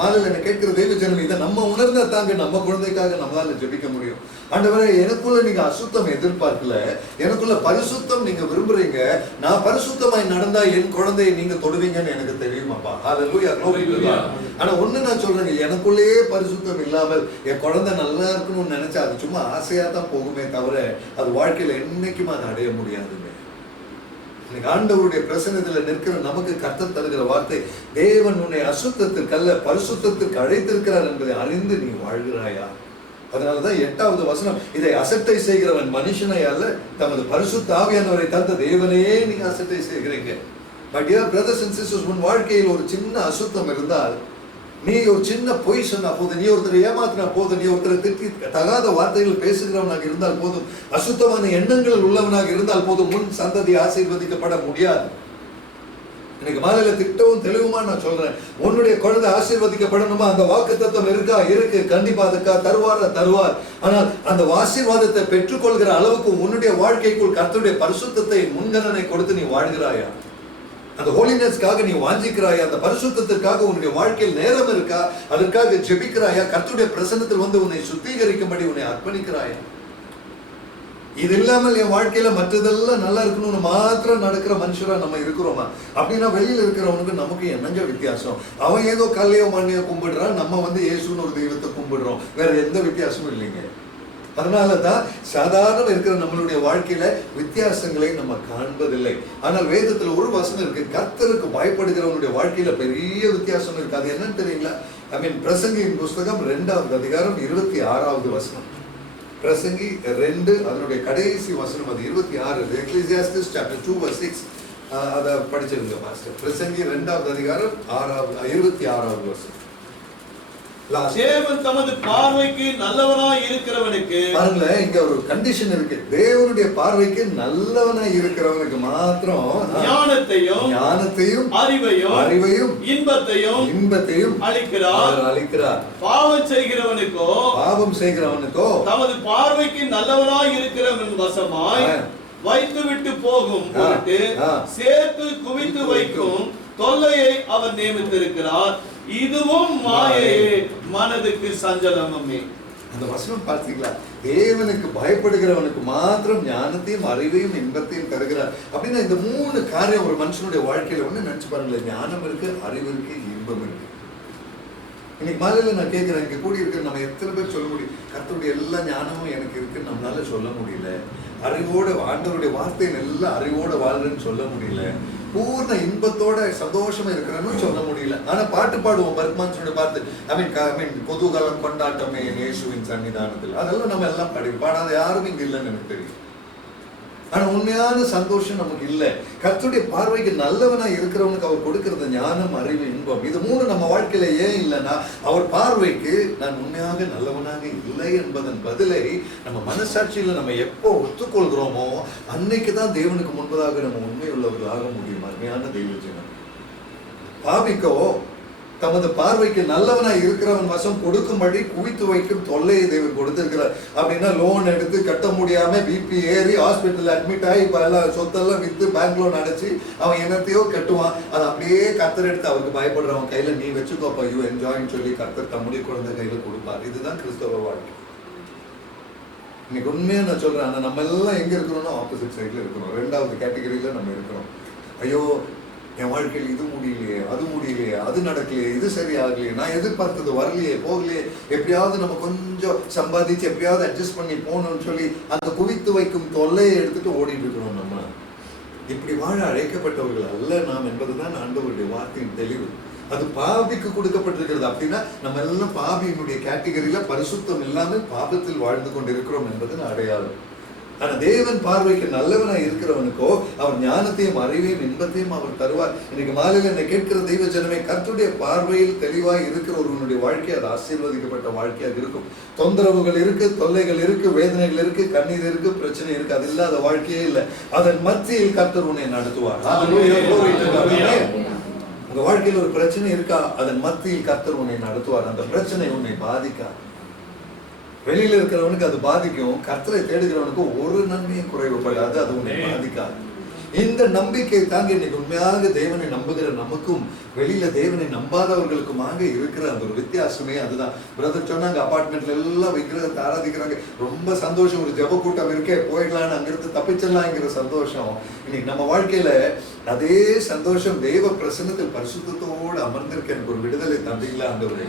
மாலையில என்ன கேட்கிற தெய்வ ஜனம், இதை நம்ம உணர்ந்தா தாங்க நம்ம குழந்தைக்காக நம்மளால ஜெபிக்க முடியும். ஆண்டவரே, எனக்குள்ள நீங்க அசுத்தம் எதிர்பார்க்கல, எனக்குள்ள பரிசுத்தம் நீங்க விரும்புறீங்க. நான் பரிசுத்தமாய் நடந்தா என் குழந்தையை நீங்க தொடுவீங்கன்னு எனக்கு தெரியுமாப்பா. ஹல்லேலூயா, க்ளோரி டு காட். ஆனா ஒண்ணு நான் சொல்றேங்க, எனக்குள்ளேயே பரிசுத்தம் இல்லாமல் என் குழந்தை நல்லா இருக்கணும்னு நினைச்சா அது சும்மா ஆசையா தான் போகுமே தவிர அது வாழ்க்கையில என்னைக்குமே அதை அடைய முடியாதுங்க. ஆண்டவருடைய பிரசன்னத்துல நிற்கிற நமக்கு கர்த்தர் தருகிற வார்த்தை, தேவன் உன்னை அசுத்தத்திற்கு அல்ல பரிசுத்தத்திற்கு அழைத்திருக்கிறார் என்பதை அறிந்து நீ வாழ்கிறாயா? அதனாலதான் 8வது வசனம், இதை அசட்டை செய்கிறவன் மனுஷனை அல்ல, தமது பரிசுத்த ஆவியானவரை தந்த தேவனையே நீங்க அசட்டை செய்கிறீங்க. But dear brothers and sisters, உன் வாழ்க்கையில் ஒரு சின்ன அசுத்தம் இருந்தால், நீ ஒரு சின்ன பொய் சொன்னா போதும், நீ ஒருத்தரை ஏமாத்தினா போதும், நீ ஒருத்தரை திட்டி தகாத வார்த்தைகள் பேசுகிறவனாக இருந்தால் போதும், அசுத்தமான எண்ணங்கள் உள்ளவனாக இருந்தால் போதும், முன் சந்ததி ஆசீர்வதிக்கப்பட முடியாது. இன்னைக்கு மாலையில திட்டவும் தெளிவுமா நான் சொல்றேன், உன்னுடைய குழந்தை ஆசீர்வதிக்கப்படணுமா? அந்த வாக்குத்தத்தம் இருக்கு, கண்டிப்பா அதுக்கா தருவார். ஆனால் அந்த ஆசீர்வாதத்தை பெற்றுக்கொள்கிற அளவுக்கு உன்னுடைய வாழ்க்கைக்குள் கர்த்தருடைய பரிசுத்தத்தை முன்கணனை கொடுத்து நீ வாழ்கிறாயா? அந்த ஹோலினஸ்க்காக நீ வாஞ்சிக்கிறாயா? அந்த பரிசுத்தத்திற்காக உன்னுடைய வாழ்க்கையில் நேரம் இருக்கா? அதற்காக ஜெபிக்கிறாயா? கர்த்தருடைய பிரசன்னத்தில் வந்து உன்னை சுத்திகரிக்கும்படி உன்னை அர்ப்பணிக்கிறாயா? இது இல்லாமல் என் வாழ்க்கையில மற்றதெல்லாம் நல்லா இருக்கணும்னு மாத்திரம் நடக்கிற மனுஷரா நம்ம இருக்கிறோமா? அப்படின்னா வெளியில இருக்கிறவனுக்கு நமக்கு என்னங்க வித்தியாசம்? அவன் ஏதோ கல்லையோ மண்ணையோ கும்பிடுறான், நம்ம வந்து இயேசுன்னு ஒரு தெய்வத்தை கும்பிடுறோம். வேற எந்த வித்தியாசமும் இல்லைங்க. அதனாலதான் சாதாரண இருக்கிற நம்மளுடைய வாழ்க்கையில வித்தியாசங்களை நம்ம காண்பதில்லை. ஆனால் வேதத்துல ஒரு வசனம் இருக்கு, கர்த்தருக்கு பயப்படுகிறவனுடைய வாழ்க்கையில பெரிய வித்தியாசம் இருக்கு. அது என்னன்னு தெரியுங்களா? பிரசங்கியின் புஸ்தகம் 2வது அதிகாரம் 26வது வசனம். பிரசங்கி 2 அதனுடைய கடைசி வசனம், அது 26. Ecclesiastes chapter 2 verse 6. அத படிச்சிருங்க பாஸ்டர். பிரசங்கி 2வது அதிகாரம் 26வது வசனம். தேவன் தமது பார்வைக்கு நல்லவனாய் இருக்கிறவனுக்கு, பாருங்களேன், இங்க ஒரு கண்டிஷன் இருக்கு. தேவனுடைய பார்வைக்கு நல்லவனாய் இருக்கிறவனுக்கு மாத்திரம் ஞானத்தையும் அறிவையும் இன்பத்தையும் அளிக்கிறார். பாவம் செய்கிறவனுக்கோ தமது பார்வைக்கு நல்லவனாய் இருக்கிறவன் வசமாய் வைத்துவிட்டு போகும் பொருட்டு சேர்த்து குவித்து வைக்கும் தொல்லையை அவர் நியமித்திருக்கிறார். இதுவும் மாயையே, மனதுக்கு சஞ்சலமே. அந்த வசனம் பார்த்தீங்களா? தேவனுக்கு பயப்படுகிறவனுக்கு மாத்திரம் ஞானத்தையும் அறிவையும் இன்பத்தையும் தருகிறார். அப்படின்னா இந்த 3 காரியம் ஒரு மனுஷனுடைய வாழ்க்கையில ஒண்ணு நினைச்சு பாருங்களேன். ஞானம் இருக்கு, அறிவு இருக்கு, இன்பம் இருக்கு. இன்னைக்கு மாலையில நான் கேட்கிறேன், இங்க கூடி இருக்கிற நம்ம எத்தனை பேர் சொல்ல முடியும் கர்த்தருடைய எல்லா ஞானமும் எனக்கு இருக்குன்னு நம்மளால சொல்ல முடியல. அறிவோட ஆண்டவருடைய வார்த்தையை எல்லாம் அறிவோட வாழ்றேன்னு சொல்ல முடியல. பூர்ண இன்பத்தோட சந்தோஷமா இருக்கிறேன்னு சொல்ல முடியல. ஆனா பாட்டு பாடுவோம், பர்மான்ஸோட பார்த்து குதூகலம் கொண்டாட்டமே இயேசுவின் சன்னிதானத்தில், அதெல்லாம் நம்ம எல்லாம் பாடாத யாரும் இங்க இல்லைன்னு எனக்கு தெரியும். ஆனா உண்மையான சந்தோஷம் நமக்கு இல்லை. கர்த்தருடைய பார்வைக்கு நல்லவனா இருக்கிறவனுக்கு அவர் கொடுக்கிறது ஞானம், அறிவு, இன்பம். இது 3 நம்ம வாழ்க்கையில ஏன் இல்லைன்னா, அவர் பார்வைக்கு நான் உண்மையாக நல்லவனாக இல்லை என்பதன் பதிலை நம்ம மனசாட்சியில நம்ம எப்போ ஒத்துக்கொள்கிறோமோ அன்னைக்குதான் தேவனுக்கு முன்பதாக நம்ம உண்மை உள்ளவர்களாக முடியும். அருமையான தெய்வ ஜனம், பாவிக்கோ தமது பார்வைக்கு நல்லவனாய் இருக்கிறவன் வசம் கொடுக்கும்படி குவித்து வைக்கும் தொல்லையை தேவன் கொடுத்திருக்கிறார். அப்படின்னா லோன் எடுத்து கட்ட முடியாம பிபி ஏறி ஹாஸ்பிட்டல் அட்மிட் ஆகி இப்ப எல்லாம் சொத்தெல்லாம் வித்து பேங்க் லோன் அடைச்சு அவன் என்னத்தையோ கட்டுவான். அது அப்படியே கர்த்தர் எடுத்து அவருக்கு பயப்படுறவன் கையில நீ வச்சுக்கோப்பா, யூ என்ஜாய்ன்னு சொல்லி கர்த்தர் தம்முடைய குழந்தை கையில கொடுப்பார். இதுதான் கிறிஸ்தவ வாழ்க்கை. இன்னைக்கு உண்மையா நான் சொல்றேன், ஆனா நம்ம எல்லாம் எங்க இருக்கிறோம்னா ஆப்போசிட் சைட்ல இருக்கிறோம். 2வது கேட்டகரியில நம்ம இருக்கிறோம். ஐயோ என் வாழ்க்கையில் இது முடியலையே, அது முடியலையே, அது நடக்கலையே, இது சரியாகலையே, நான் எதிர்பார்த்தது வரலையே, போகலையே, எப்படியாவது நம்ம கொஞ்சம் சம்பாதிச்சு எப்படியாவது அட்ஜஸ்ட் பண்ணி போகணும்னு சொல்லி அந்த குவித்து வைக்கும் தொல்லையை எடுத்துட்டு ஓடிட்டு இருக்கிறோம். நம்ம இப்படி வாழ அழைக்கப்பட்டவர்கள் அல்ல நாம் என்பதுதான் ஆண்டவருடைய வார்த்தையின் தெளிவு. அது பாபிக்கு கொடுக்கப்பட்டிருக்கிறது. அப்படின்னா நம்ம எல்லாம் பாபியினுடைய கேட்டகரியில பரிசுத்தம் இல்லாமல் பாபத்தில் வாழ்ந்து கொண்டிருக்கிறோம் என்பது அடையாளம். ஆனா தேவன் பார்வைக்கு நல்லவனா இருக்கிறவனுக்கோ அவர் ஞானத்தையும் அறிவையும் இன்பத்தையும் அவர் தருவார். இன்னைக்கு மாலையில என்னை கேட்கிற தெய்வ ஜனமே, கர்த்தருடைய பார்வையில் தெளிவாய் இருக்கிற ஒருவனுடைய வாழ்க்கை அது ஆசீர்வதிக்கப்பட்ட வாழ்க்கையாக இருக்கும். தொந்தரவுகள் இருக்கு, தொல்லைகள் இருக்கு, வேதனைகள் இருக்கு, கண்ணீர் இருக்கு, பிரச்சனை இருக்கு, அது இல்லாத வாழ்க்கையே இல்லை. அதன் மத்தியில் கர்த்தர் உன்னை நடத்துவார். உங்க வாழ்க்கையில் ஒரு பிரச்சனை இருக்கா, அதன் மத்தியில் கர்த்தர் உன்னை நடத்துவார். அந்த பிரச்சனை உன்னை பாதிக்காது. வெளியில இருக்கிறவனுக்கு அது பாதிக்கும், கர்த்தரை தேடுகிறவனுக்கு ஒரு நன்மையும் குறைவுபடாது, அது உன்னை பாதிக்காது. இந்த நம்பிக்கை தாங்க இன்னைக்கு உண்மையாக தேவனை நம்புகிற நமக்கும் வெளியில தேவனை நம்பாதவர்களுக்குமாக இருக்கிற அந்த ஒரு வித்தியாசமே அதுதான். பிரதர் சொன்னாங்க, அபார்ட்மெண்ட்ல எல்லாம் விக்கிரகத்தை ஆராதிக்கிறாங்க, ரொம்ப சந்தோஷம், ஒரு ஜெப கூட்டம் இருக்கே போயிடலான்னு அங்கிருந்து தப்பிச்சிடலாங்கிற சந்தோஷம். இன்னைக்கு நம்ம வாழ்க்கையில அதே சந்தோஷம் தேவ பிரசன்னத்தில் பரிசுத்தத்தோடு அமர்ந்திருக்க எனக்கு ஒரு விடுதலை தந்தீங்களா ஆண்டவரே.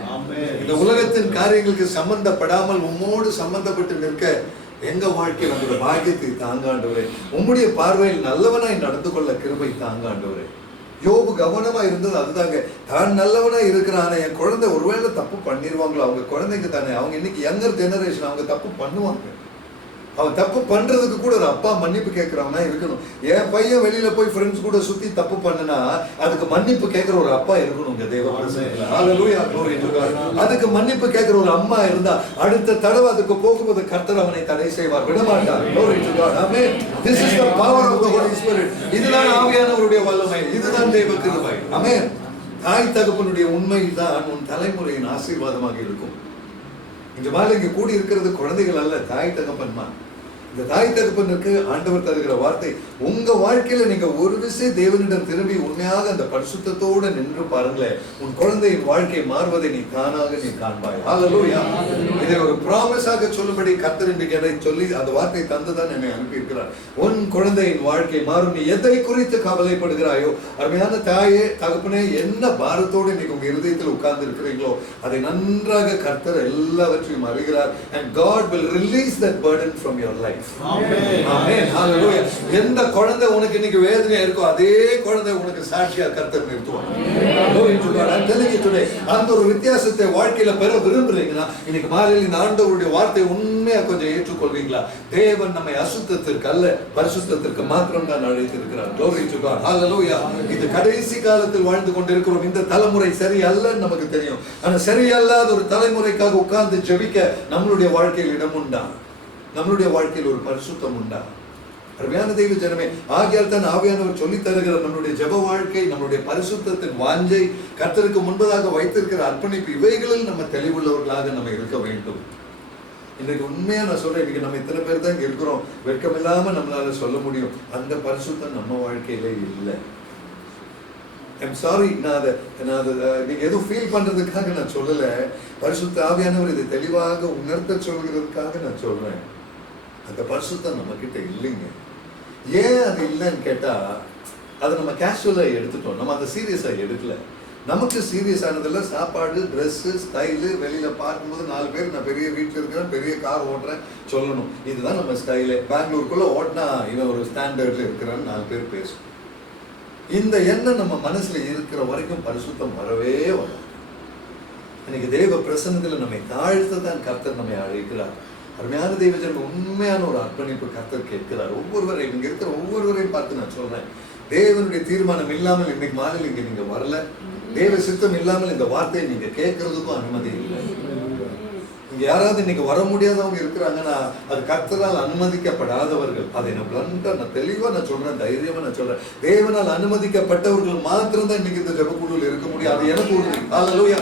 இந்த உலகத்தின் காரியங்களுக்கு சம்பந்தப்படாமல் உம்மோடு சம்பந்தப்பட்டு நிற்க எங்க வாழ்க்கையில் அந்த பாக்கியத்தை தாங்க ஆண்டவரே. உம்முடைய பார்வையில் நல்லவனாய் நடந்து கொள்ள கிருபை தாங்க ஆண்டவரே. யோபு கவனமா இருந்தது அதுதாங்க. தான் நல்லவனா இருக்கிறானே, என் குழந்தை ஒருவேளை தப்பு பண்ணிடுவாங்களோ, அவங்க குழந்தைங்க தானே, அவங்க இன்னைக்கு யங்கர் ஜெனரேஷன், அவங்க தப்பு பண்ணுவாங்க. அவன் தப்பு பண்றதுக்கு கூட ஒரு அப்பா மன்னிப்பு கேட்கிறவனா இருக்கணும். என் பையன் வெளியில போய் ஃப்ரெண்ட்ஸ் கூட சுத்தி தப்பு பண்ணுனா அதுக்கு மன்னிப்பு கேட்கிற ஒரு அப்பா இருக்கணுங்க தேவ பிரசன்னத்துல. ஹல்லேலூயா, glory to God. அதுக்கு மன்னிப்பு கேட்கிற ஒரு அம்மா இருந்தா அடுத்த தடவை அதுக்கு போகும்போது கர்த்தர் அவனை தடை செய்வார், விடமாட்டார். glory to God. Amen. This is the power of the Holy Spirit. இதுதான் ஆவியானவருடைய வல்லமை, இதுதான் தேவ கிருபை. ஆமென். தாய் தகப்பனுடைய உண்மை தான் உன் தலைமுறையின் ஆசீர்வாதமாக இருக்கும். இந்த மாதிரி இங்க கூடி இருக்கிறது குழந்தைகள் அல்ல, தாய் தகப்பன்மா. இந்த தாய் தகப்பனுக்கு ஆண்டவர் தருகிற வார்த்தை, உங்க வாழ்க்கையில நீங்க ஒரு விசை தேவனிடம் திரும்பி உண்மையாக அந்த பரிசுத்தத்தோடு நின்று பாருங்களேன், உன் குழந்தையின் வாழ்க்கை மாறுவதை நீ தானாக நீ காண்பாய். ஹல்லேலூயா. இதை ஒரு ப்ராமிஸாக சொல்லும்படி கர்த்தர் இன்றைக்கு என்னை சொல்லி அந்த வார்த்தை தந்துதான் என்னை அனுப்பி இருக்கிறார். உன் குழந்தையின் வாழ்க்கை மாறும். நீ எதை குறித்து கவலைப்படுகிறாயோ, அருமையான தாயே தகப்பனே, என்ன பாரத்தோடு இன்னைக்கு உங்க இருதயத்தில் உட்கார்ந்து இருக்கிறீங்களோ அதை நன்றாக கர்த்தர் எல்லாவற்றையும் அறிகிறார். And God will release that burden from your life. ஆமென். ஹல்லேலூயா. எந்த குழந்தை உனக்கு இன்னைக்கு வேதனை இருக்கோ அதே குழந்தை உனக்கு சாட்சியா கர்த்தர் நிறுத்துவார். Glory to God. I'm telling you today, அந்த ஒரு வித்தியாசத்தை வாழ்க்கையில பெற விரும்புறீங்கன்னா இன்னைக்கு மாலையில் இந்த ஆண்டவருடைய வார்த்தை உண்மையா கொஞ்சம் ஏற்றுக்கொள்வீங்களா? தேவன் நம்மை அசுத்தத்திற்கு அல்ல பரிசுத்தத்திற்கு மாத்திரம் தான் அழைத்திருக்கிறார். Glory to God. Hallelujah. இது கடைசி காலத்தில் வாழ்ந்து கொண்டிருக்கிறோம். இந்த தலைமுறை சரியல்லன்னு நமக்கு தெரியும். ஆனா சரியல்லாத ஒரு தலைமுறைக்காக உட்கார்ந்து ஜெபிக்க நம்மளுடைய வாழ்க்கையில் இடம் உண்டா? நம்மளுடைய வாழ்க்கையில் ஒரு பரிசுத்தம் உண்டா? அருமையான தெய்வ ஜனமே, ஆகையால் தான் ஆவியானவர் சொல்லி தருகிற நம்மளுடைய ஜெப வாழ்க்கை, நம்மளுடைய பரிசுத்தத்தின் வாஞ்சை, கர்த்தருக்கு முன்பதாக வைத்திருக்கிற அர்ப்பணிப்பு, இவைகளில் நம்ம தெளிவுள்ளவர்களாக நம்ம இருக்க வேண்டும். இன்றைக்கு உண்மையா நான் சொல்றேன், இன்னைக்கு நம்ம இத்தனை பேர் தான் இங்க இருக்கிறோம், வெட்கமில்லாம நம்மளால சொல்ல முடியும், அந்த பரிசுத்தம் நம்ம வாழ்க்கையில இல்லை. ஐம் சாரி, நான் அதை நீங்க எதுவும் ஃபீல் பண்றதுக்காக நான் சொல்லல. பரிசுத்த ஆவியானவர் இதை தெளிவாக உணர்த்த சொல்கிறதுக்காக நான் சொல்றேன். அந்த பரிசுத்தம் நம்ம கிட்ட இல்லைங்க. ஏன் அது இல்லைன்னு கேட்டா, அதை நம்ம கேஷுவலா எடுத்துட்டோம், நம்ம அதை சீரியஸா எடுக்கல. நமக்கு சீரியஸ் ஆனதெல்லாம் சாப்பாடு, ட்ரெஸ்ஸு, ஸ்டைலு, வெளியில பார்க்கும்போது 4 பேர் நான் பெரிய வீட்டில் இருக்கிறேன், பெரிய கார் ஓட்டுறேன் சொல்லணும், இதுதான் நம்ம ஸ்டைலு. பெங்களூருக்குள்ள ஓட்டினா இவன் ஒரு ஸ்டாண்டர்ட்ல இருக்கிறான்னு 4 பேர் பேசும். இந்த எண்ணம் நம்ம மனசுல இருக்கிற வரைக்கும் பரிசுத்தம் வரவே வரும். இன்னைக்கு தேவ பிரசன்னத்தில் நம்மை தாழ்த்த தான் கர்த்தர் நம்மை அழைக்கிறார். அருமையான தெய்வ ஜனம், உண்மையான ஒரு அர்ப்பணிப்பு கர்த்தர் கேட்கிறார். ஒவ்வொருவரையும் இங்க இருக்கிற ஒவ்வொருவரையும் பார்த்து நான் சொல்றேன், தேவனுடைய தீர்மானம் இல்லாமல் இன்னைக்கு மாலையில் இங்க நீங்க வரல, தேவ சித்தம் இல்லாமல் இந்த வார்த்தையை நீங்க கேட்கறதுக்கும் அனுமதி இல்லை. இங்க யாராவது இன்னைக்கு வர முடியாதவங்க இருக்கிறாங்கன்னா அது கர்த்தரால் அனுமதிக்கப்படாதவர்கள். அதை நான் பிளண்டா, நான் தெளிவா நான் சொல்றேன், தைரியமா நான் சொல்றேன், தேவனால் அனுமதிக்கப்பட்டவர்கள் மாத்திரம் தான் இன்னைக்கு இந்த ஜெபக்குழுவில் இருக்க முடியும். அது எனக்கு உறுதி. ஹல்லேலூயா.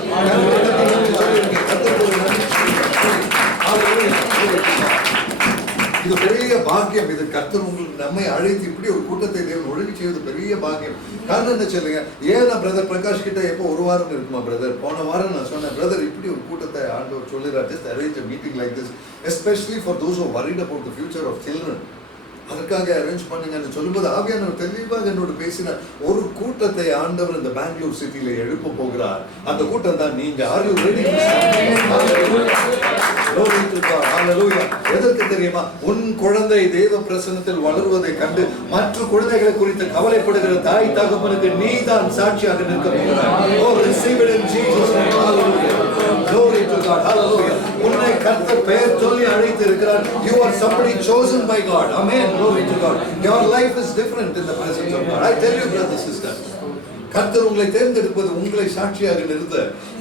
இது பெரிய பாக்கியம். இது கர்த்தர் உங்களுக்கு நம்மை அழைத்து இப்படி ஒரு கூட்டத்தை தேவன் ஒழுங்கு செய்வது பெரிய பாக்கியம். காரணம் என்ன சொல்லுங்க, ஏன் நான் பிரதர் பிரகாஷ் கிட்ட எப்போ ஒரு வாரம் இருக்குமா பிரதர், போன வாரம் நான் சொன்னேன், பிரதர் இப்படி ஒரு கூட்டத்தை ஆண்டவர் சொல்லுறார், just arrange a meeting like this, especially for those who are worried about the future of children. அதற்காக அரேஞ்ச் பண்ணுங்கன்னு சொல்லும்போது ஆவியானவர் தெளிவாக என்னோடு பேசினார். ஒரு கூட்டத்தை ஆண்டவர் இந்த பெங்களூர் சிட்டியில எழுப்ப போகிறார். அந்த கூட்டம் தான் நீங்க. Are you ready? எதற்கு தெரியுமா? உன் குழந்தை தேவ பிரசன்னத்தில் வளருவதை கண்டு மற்ற குழந்தைகளை குறித்து கவலைப்படுகிற தாய் தகப்பனுக்கு நீ தான் சாட்சியாக நிற்க போகிறாய். Oh, receive it in Jesus' name. Hallelujah. Glory to God. Hallelujah. உன்னை கர்த்தர் பெயர் சொல்லி அழைத்து இருக்கிறார். You are somebody chosen by God. Amen. Glory to God. Your life is different in the presence of God. I tell you, brothers and sisters, கர்த்தர் உங்களை தேர்ந்தெடுப்பது உங்களை சாட்சியாக நிறுத்த.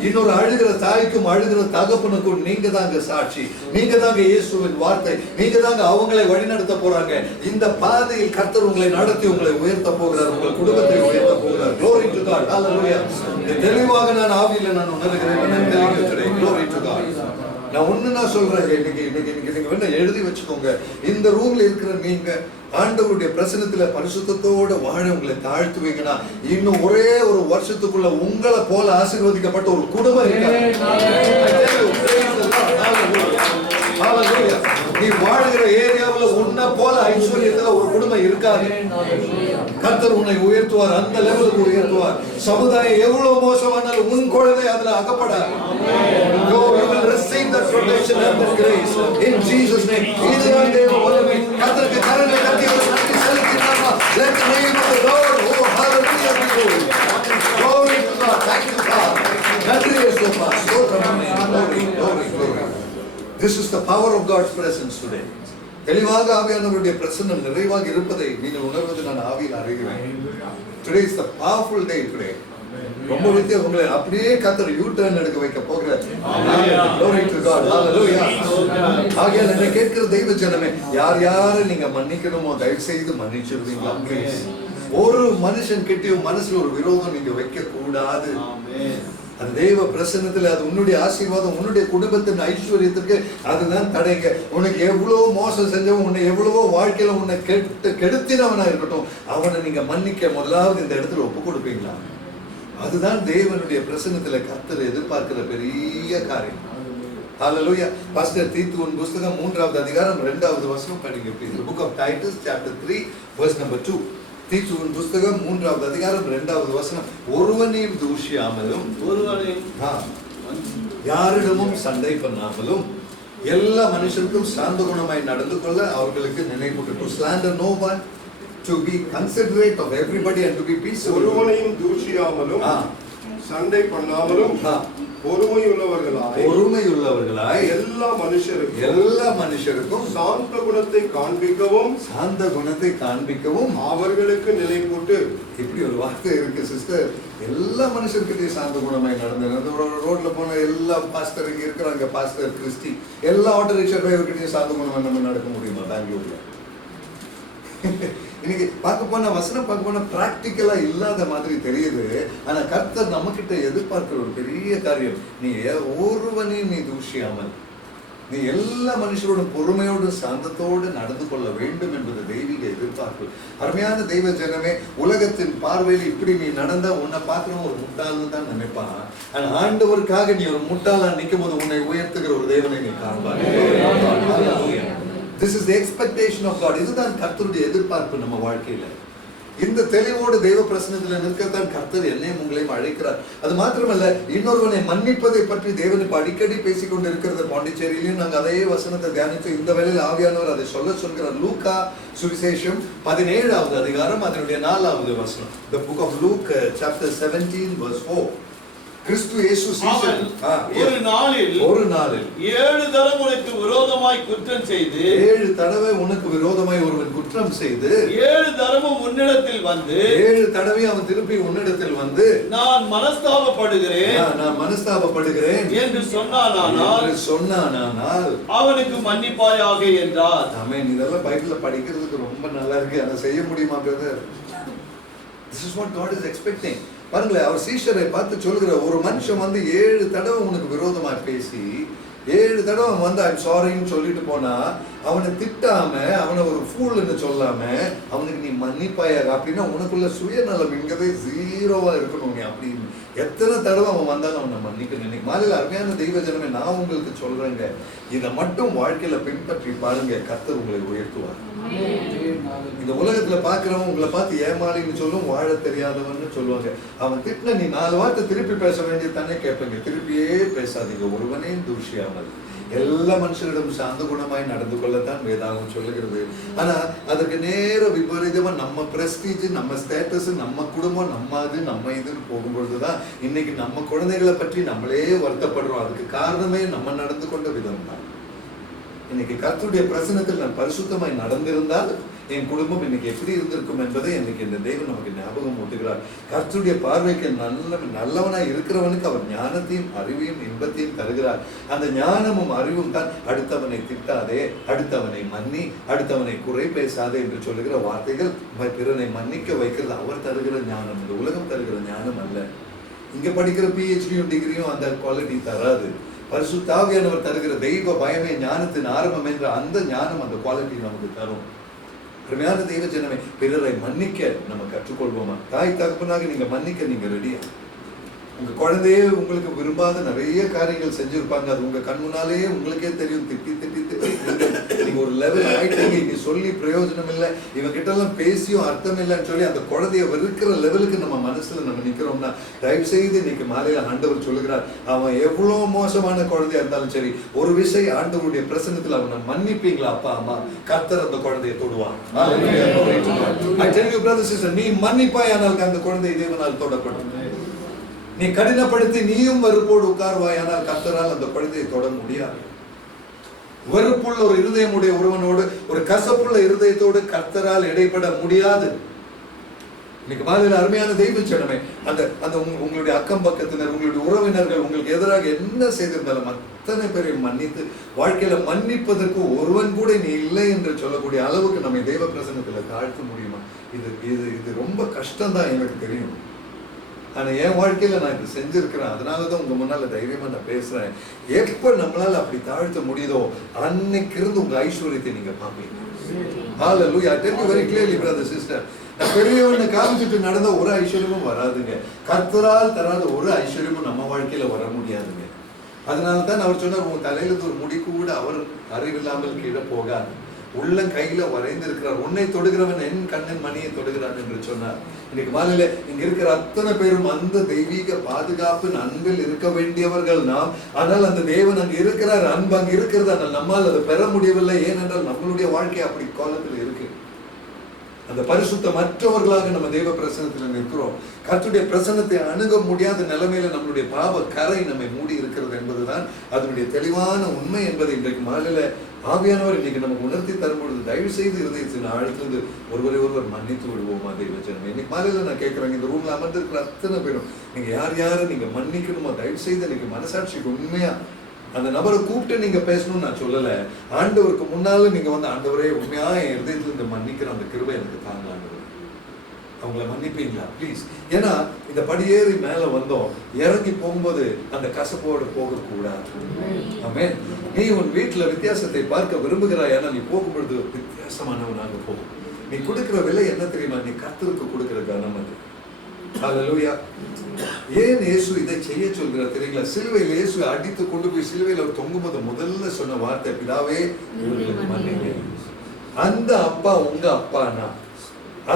இன்னொரு அழுகிற தாய்க்கும் அழுகிற தகப்பனுக்கும் நீங்க தாங்க சாட்சி. நீங்க தாங்க இயேசுவின் வார்த்தை. நீங்க தாங்க அவங்களை வழிநடத்த போறாங்க. இந்த பாதையில் கர்த்தர் உங்களை நடத்தி உங்களை உயர்த்த போகிறார். உங்கள் குடும்பத்தை உயர்த்த போகிறார். Glory to God. Hallelujah. தெளிவாக நான் ஆவியில நான் உணர்கிறேன். Glory to God. நான் ஒண்ணு நான் சொல்றேன், இன்னைக்கு நீங்க வேணா எழுதி வச்சுக்கோங்க. இந்த ரூம்ல இருக்கிற நீங்க ஆண்டவருடைய பிரசன்னத்துல பரிசுத்தத்தோட வாழ உங்களை தாழ்த்துவீங்கன்னா இன்னும் ஒரே ஒரு வருஷத்துக்குள்ள உங்களை போல ஆசீர்வதிக்கப்பட்ட ஒரு குடும்பம் இருக்காது. நீ வாழ்கிற ஏரியாவுல உன்னை போல ஐஸ்வர்யத்துல ஒரு குடும்பம் இருக்காது. கர்த்தர் உன்னை உயர்த்துவார், அந்த லெவலுக்கு உயர்த்துவார். சமுதாயம் எவ்வளவு மோசமானாலும் உன் குழந்தை அதுல அகப்படாது. You will receive that protection and that grace in Jesus' name. இதுதான் தேவ வல்லமை. கர்த்தருக்கு கரங்களை தட்டி ஒரு நன்றி செலுத்தினாமா? Let the name of the Lord, oh hallelujah, be glory. Glory to God. Thank you, God. நன்றி இயேசுவா. ஸ்தோத்திரம். Glory, glory, glory. This is the power of God's presence today. தெளிவாக ஆவியானவருடைய பிரசன்னம் நிறைவாக இருப்பதை நீங்கள் உணர்வது நான் ஆவியில் அறிகிறேன். Today is the powerful day today. ரொம்ப வித்தியாசம். உங்களை அப்படியே கர்த்தர் யூ டர்ன் எடுக்க வைக்க போகிறார். Glory to God. Hallelujah. ஆகையால் என்னை கேட்கிற தெய்வ ஜனமே, யார் யாரை நீங்க மன்னிக்கணுமோ தயவு செய்து மன்னிச்சிருவீங்களா? ப்ளீஸ் ஒரு மனுஷன் கிட்டயும் மனசுல ஒரு விரோதம் நீங்க வைக்க கூடாது. அந்த தெய்வ பிரசன்னத்துல அது உன்னுடைய ஆசீர்வாதம், உன்னுடைய குடும்பத்தின் ஐஸ்வர்யத்துக்கு அதுதான் தடைங்க. உனக்கு எவ்வளவு மோசம் செஞ்சவன், உன்னை எவ்வளவோ வாழ்க்கையில உன்னை கெடுத்தினவனா இருக்கட்டும், அவனை நீங்க மன்னிக்க முதலாவது இந்த இடத்துல ஒப்பு கொடுப்பீங்களா? அதுதான் தேவனுடைய பிரசன்னத்துல கர்த்தர் எதிர்பார்க்கிற பெரிய காரியம். ஹல்லேலூயா. பாஸ்டர் தீத்துவின் புத்தகம் 3வது அதிகாரம் 2வது வசனம் படிங்க please. The book of Titus chapter 3 verse number 2. தீத்துவின் புத்தகம் 3வது அதிகாரம் 2வது வசனம். ஒருவனையும் தூஷியாமலும் யாரிடமும் சண்டை பண்ணாமலும் எல்லா மனுஷருக்கும் சாந்த குணமாய் நடந்து கொள்ள அவர்களுக்கு நினைப்பூட்டு. To slander no one, to be considerate of everybody and to be peaceable. ஒருவனையும் தூஷியாமலும் சண்டை பண்ணாமலும் பொறுமையுள்ளவர்களாய் எல்லா மனுஷருக்கும் சாந்த குணத்தை காண்பிக்கவும் அவர்களுக்கு நினைப்பூட்டு. இப்படி ஒரு வார்த்தை இருக்கு சிஸ்டர். எல்லா மனுஷர்கிட்டையும் சாந்த குணமாய் நடந்து, ரோட்ல போன எல்லா பாஸ்டர் இங்க இருக்கிறாங்க, பாஸ்டர் கிறிஸ்டி, எல்லா ஆட்டோ ரிக்ஷா டிரைவர்கிட்டையும் சாந்த குணமாய் நம்ம நடக்க முடியுமா பெங்களூர்ல? இன்னைக்கு வசனம் பார்க்க போனா பிராக்டிக்கலா இல்லாத மாதிரி தெரியுது. ஆனா கர்த்தர் நம்ம கிட்ட எதிர்பார்க்கிற ஒரு பெரிய காரியம், நீ ஒருவனையும் நீ தூஷியாமல், நீ எல்லா மனுஷரோட பொறுமையோடு சாந்தத்தோடு நடந்து கொள்ள வேண்டும் என்பது தெய்வீக எதிர்பார்ப்பு. அருமையான தெய்வ ஜனமே, உலகத்தின் பார்வையில் இப்படி நீ நடந்தா உன்னை பார்க்கிறவன் ஒரு முட்டாள்னு தான் நினைப்பான். ஆனா ஆண்டவருக்காக நீ ஒரு முட்டாளா நிற்கும் போது உன்னை உயர்த்துகிற ஒரு தேவனை நீ காண்பாய். This is the expectation of God. இதுதான் கர்த்தருடைய எதிர்பார்ப்பு நம்ம வாழ்க்கையில. இந்த தெளிவோடு தெய்வ பிரசன்னத்தில் நிற்கத்தான் கர்த்தர் என்னையும் உங்களையும் அழைக்கிறார். அது மாத்திரமல்ல, இன்னொருவனை மன்னிப்பதை பற்றி தேவன் இப்ப அடிக்கடி பேசிக்கொண்டு இருக்கிறது. பாண்டிச்சேரியிலையும் நாங்கள் அதே வசனத்தை தியானித்து இந்த வேளையில் ஆவியானவர் அதை சொல்கிறார். லூக்கா சுவிசேஷம் 17வது அதிகாரம் அதனுடைய 4வது வசனம். The book of Luke chapter 17 verse 4. கிறிஸ்து இயேசு ஒரு நாளில் 7 தரம் உனக்கு விரோதமாய் குற்றம் செய்து, 7 தடவை உனக்கு விரோதமாய் ஒருவன் குற்றம் செய்து 7 தரமும் உன்னிடத்தில் வந்து, 7 தடவை அவன் திருப்பி உன்னிடத்தில் வந்து நான் மனஸ்தாபப்படுகிறேன் என்று சொன்னானால் அவனுக்கு மன்னிப்பாயாக என்றார். ஆமென். இதெல்லாம் பைபிள்ல படிக்கிறதுக்கு ரொம்ப நல்லா இருக்கு. அதை செய்ய முடியுமா brother? This is what God is expecting. பாருங்களேன், அவர் சீஷரை பார்த்து சொல்கிற, ஒரு மனுஷன் வந்து 7 தடவை உனக்கு விரோதமா பேசி 7 தடவை வந்து ஐம் சாரின்னு சொல்லிட்டு போனா, அவனை திட்டாம, அவனை ஒரு ஃபூல்னு சொல்லாம அவனுக்கு நீ மன்னிப்பாயாக. அப்படின்னா உனக்குள்ள சுயநலம் என்கிறதே 0வா இருக்கணும். நீ அப்படின்னு எத்தனை தடவை அவன் வந்தாலும் அவனை மன்னிக்கணும். இன்னைக்கு மாலையில் அருமையான தெய்வ ஜனமே, நான் உங்களுக்கு சொல்றேங்க, இதை மட்டும் வாழ்க்கையில பின்பற்றி பாருங்க, கர்த்தர் உங்களை உயர்த்துவார். இந்த உலகத்துல பாக்குறவன் உங்களை பார்த்து ஏமாளின்னு சொல்லும், வாழ தெரியாதவன்னு சொல்லுவாங்க. அவன் திட்டின நீ 4 வார்த்தை திருப்பி பேச வேண்டியது தானே கேட்பீங்க. திருப்பியே பேசாதீங்க. ஒருவனே தூஷியாமல் எல்லா மனுஷரிடம் சாந்த குணமாய் நடந்து கொள்ளத்தான் வேதாகம் சொல்லுகிறது. ஆனா அதுக்கு நேர விபரீதமா நம்ம பிரஸ்டீஜ், நம்ம ஸ்டேட்டஸ், நம்ம குடும்பம், நம்ம இதுன்னு போகும்பொழுதுதான் இன்னைக்கு நம்ம குழந்தைகளை பற்றி நம்மளே வருத்தப்படுறோம். அதுக்கு காரணமே நம்ம நடந்து கொண்ட விதம் தான். இன்னைக்கு கர்த்தருடைய பிரசன்னத்தில் நான் பரிசுத்தமாய் நடந்திருந்தால் என் குடும்பம் இன்னைக்கு எப்படி இருந்திருக்கும் என்பதை இன்னைக்கு இந்த தேவன் நமக்கு ஞாபகம் ஊட்டுகிறார். கர்த்தருடைய பார்வைக்கு நல்லவனாய் இருக்கிறவனுக்கு அவர் ஞானத்தையும் அறிவையும் இன்பத்தையும் தருகிறார். அந்த ஞானமும் அறிவும் தான் அடுத்தவனை திட்டாதே, அடுத்தவனை மன்னி, அடுத்தவனை குறை பேசாதே என்று சொல்லுகிற வார்த்தைகள். பிறனை மன்னிக்க வைக்கிறது அவர் தருகிற ஞானம், இந்த உலகம் தருகிற ஞானம் அல்ல. இங்க படிக்கிற PhD டிகிரியும் அந்த குவாலிட்டி தராது. பரிசுத்த ஆவியானவர் தருகிற தெய்வ பயமே ஞானத்தின் ஆரம்பம் என்ற அந்த ஞானம், அந்த குவாலிட்டி நமக்கு தரும். அருமையான தெய்வ ஜனமே, பிறரை மன்னிக்க நம்ம கற்றுக்கொள்வோமா? தாய் தகப்பனாக நீங்க மன்னிக்க நீங்க ரெடியா? உங்க குழந்தையே உங்களுக்கு விரும்பாத நிறைய காரியங்கள் செஞ்சிருப்பாங்க. அது உங்க கண் முன்னாலேயே உங்களுக்கே தெரியும். திட்டி நீங்க ஒரு லெவல் ஆயிட்டீங்க. இங்க சொல்லி பிரயோஜனம் இல்லை, இவங்க கிட்ட எல்லாம் பேசியும் அர்த்தம் இல்லைன்னு சொல்லி அந்த குழந்தைய வெறுக்கிற லெவலுக்கு நம்ம மனசுல நம்ம நிக்கிறோம்னா, தயவு செய்து இன்னைக்கு மாலையில ஆண்டவர் சொல்லுகிறார், அவன் எவ்வளவு மோசமான குழந்தையா இருந்தாலும் சரி, ஒரு விஷயம் ஆண்டவருடைய பிரசன்னத்தில் அவனை மன்னிப்பீங்களா அப்பா அம்மா, கர்த்தர் அந்த குழந்தையை தொடுவான். நீ மன்னிப்பாயானால் அந்த குழந்தை தேவனால் தொடப்படும். நீ கடினப்படுத்தி நீயும் வெறுப்போடு உட்கார்வாயானால் கர்த்தரால் அந்த குழந்தையை தொட முடியாது. வெறுப்புள்ள ஒரு இருதயமுடைய ஒருவனோடு, ஒரு கசப்புள்ள இருதயத்தோடு கர்த்தரால் இடைப்பட முடியாது. இன்னைக்கு மாதிரி அருமையான தெய்வ ஜனமே, அந்த அந்த உங்களுடைய அக்கம் பக்கத்தினர், உங்களுடைய உறவினர்கள் உங்களுக்கு எதிராக என்ன செய்திருந்தாலும் அத்தனை பேரையும் மன்னித்து வாழ்க்கையில மன்னிப்பதற்கு ஒருவன் கூட நீ இல்லை என்று சொல்லக்கூடிய அளவுக்கு நம்ம தெய்வ பிரசன்னத்துல தாழ்த்த முடியுமா? இது இது இது ரொம்ப கஷ்டம்தான் எனக்கு தெரியும். ஆனா என் வாழ்க்கையில நான் இது செஞ்சிருக்கிறேன். அதனாலதான் உங்க முன்னால தைரியமா நான் பேசுறேன். எப்ப நம்மளால அப்படி தாழ்த்த முடியுதோ அன்னைக்கு இருந்து உங்க ஐஸ்வர்யத்தை நீங்க பாப்பீங்க. Hallelujah. I tell you very clearly, brother, sister. பெரியவனை காமிச்சிட்டு நடந்த ஒரு ஐஸ்வர்யமும் வராதுங்க. கர்த்தரால் தராத ஒரு ஐஸ்வர்யமும் நம்ம வாழ்க்கையில வர முடியாதுங்க. அதனாலதான் அவர் சொன்னார், உங்க தலையில ஒரு முடி கூட அவர் அறிவில்லாமல் கீழே போகாது. உள்ள கையில வரைந்திருக்கிறார். உன்னை தொடுகிறவன் என் கண்ணன் மணியை தொடுகிறான் என்று சொன்னார். இன்னைக்கு மாலையில இங்க இருக்கிற அத்தனை பேரும் அந்த தெய்வீக பாதுகாப்பு அன்பில் இருக்க வேண்டியவர்கள் நாம். ஆனால் அந்த தேவன் அங்க இருக்கிறார், அன்பு அங்க இருக்கிறது. ஆனால் நம்மால் அதை பெற முடியவில்லை. ஏனென்றால் நம்மளுடைய வாழ்க்கை அப்படி காலத்தில் இருக்கு. அந்த பரிசுத்த மற்றவர்களாக நம்ம தெய்வ பிரசன்னத்தில் நிற்கிறோம். கர்த்தருடைய பிரசன்னத்தை அணுக முடியாத நிலைமையில நம்மளுடைய பாவ கரை நம்மை மூடி இருக்கிறது என்பதுதான் அதனுடைய தெளிவான உண்மை என்பதை இன்றைக்கு மாலையில ஆவியானவர் இன்னைக்கு நமக்கு உணர்த்தி தரும் பொழுது தயவு செய்து இருதயத்தின் ஆழ்த்திலிருந்து ஒருவரை ஒருவர் மன்னித்து விடுவோமா தெய்வ ஜனமே. இன்னைக்கு மாலையில நான் கேட்கிறேன், இந்த ரூம்ல அமர்ந்திருக்கிற அத்தனை பேரும் நீங்க யார் யாரை நீங்க மன்னிக்கணுமோ தயவு செய்து இன்னைக்கு மனசாட்சிக்கு உண்மையா அந்த நபரை கூப்பிட்டு நீங்க பேசணும்னு நான் சொல்லல. ஆண்டவருக்கு முன்னால நீங்க வந்து, ஆண்டவரே உண்மையா என் இருதயத்துல இருந்து மன்னிக்கிற அந்த கிருபை எனக்கு தாங்க ஆண்டவர், அவங்கள மன்னிப்பீங்களா ப்ளீஸ். ஏன்னா இந்த படியேறி மேல வந்தோம், இறங்கி போகும்போது அந்த கசப்போடு போகக்கூடாது. ஆமென். நீ உன் வீட்டுல வித்தியாசத்தை பார்க்க விரும்புகிறாய், ஆனா நீ போகும்பொழுது வித்தியாசமானவனாக போகும். நீ கொடுக்கிற விலை என்ன தெரியுமா? நீ கர்த்தருக்கு கொடுக்கிற கனம் அது. ஹல்லேலூயா. ஏன் இயேசு இதை செய்ய சொல்கிறார் தெரியுங்களா? சிலுவையில் இயேசு அடித்து கொண்டு போய் சிலுவையில் அவர் தொங்கும்போது முதல்ல சொன்ன வார்த்தை, பிதாவே இவர்களுக்கு மன்னிங்க. அந்த அப்பா உங்க அப்பானா,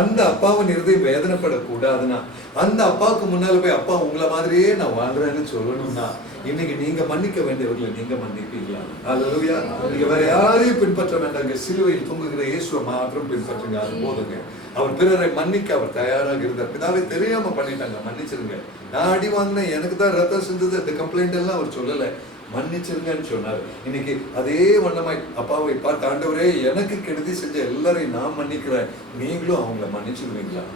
அந்த அப்பாவின் இருதயம் வேதனைப்படக்கூடாதுன்னா, அந்த அப்பாவுக்கு முன்னால போய் அப்பா உங்களை மாதிரியே நான் வாழ்றேன்னு சொல்லணும்னா, இன்னைக்கு நீங்க மன்னிக்க வேண்டியவர்களை நீங்க மன்னிப்பீங்களா? ஹல்லேலூயா. நீங்க வேற யாரையும் பின்பற்ற வேண்டாங்க. சிலுவையில் தொங்குகிற இயேசுவை மாத்திரம் பின்பற்றுங்க, அது போதுங்க. அவர் பிறரை மன்னிக்க அவர் தயாராக இருந்தார். பிதாவே தெரியாம பண்ணிட்டாங்க, மன்னிச்சிருங்க. நான் அடி வாங்கினேன், எனக்கு தான் ரத்தம் சிந்தது, அந்த கம்ப்ளைண்ட் எல்லாம் அவர் சொல்லல, மன்னிச்சிருங்கன்னு சொன்னார். இன்னைக்கு அதே வண்ணமாய் அப்பாவை பார்த்து, ஆண்டவரே எனக்கு கெடுதி செஞ்ச எல்லாரையும் நான் மன்னிக்கிறேன், நீங்களும் அவங்கள மன்னிச்சிருவீங்களா?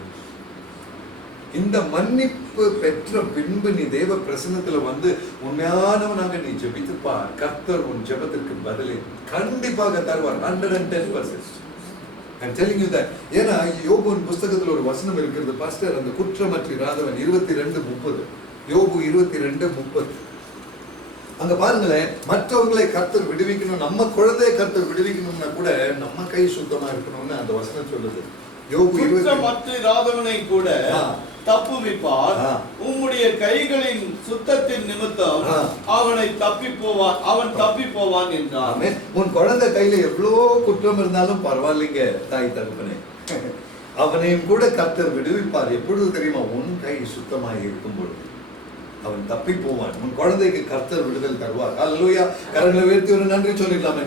இந்த மன்னிப்பு பெற்ற பின்பு நீ தேவ பிரசன்னத்துல வந்து உண்மையானவனாக நீ ஜெபித்துப்பா, கர்த்தர் உன் ஜெபத்திற்கு பதிலை கண்டிப்பாக தருவார். 110%. I'm telling you that. ஏன்னா யோபுவின் புஸ்தகத்துல ஒரு வசனம் இருக்கிறது பாஸ்டர், அந்த குற்றமற்றிராதவன் 22:30. யோபு 22:30. அங்க பாருங்களேன், மற்றவர்களை கர்த்தர் விடுவிக்கணும், நம்ம குழந்தையை கர்த்தர் விடுவிக்கணும்னா கூட நம்ம கை சுத்தமா இருக்கணும்னு அந்த வசனம் சொல்லுது. யோபு 20 கூட தப்புவிப்பார், உம்முடைய கைகளின் சுத்தத்தின் நிமித்தம் அவனை அவன் தப்பி போவான் என்றார். உன் குழந்தை கையில எவ்வளவு குற்றம் இருந்தாலும் பரவாயில்லைங்க தாய் தகப்பனே, அவனையும் கூட கர்த்தர் விடுவிப்பார். எப்பொழுது தெரியுமா? உன் கை சுத்தமாக இருக்கும் பொழுது அவன் தப்பி போவான். உன் குழந்தைக்கு கர்த்தர் விடுதல் தருவார். ஹல்லேலூயா. கரங்களை உயர்த்தி ஒரு நன்றி சொல்லிடலாம்.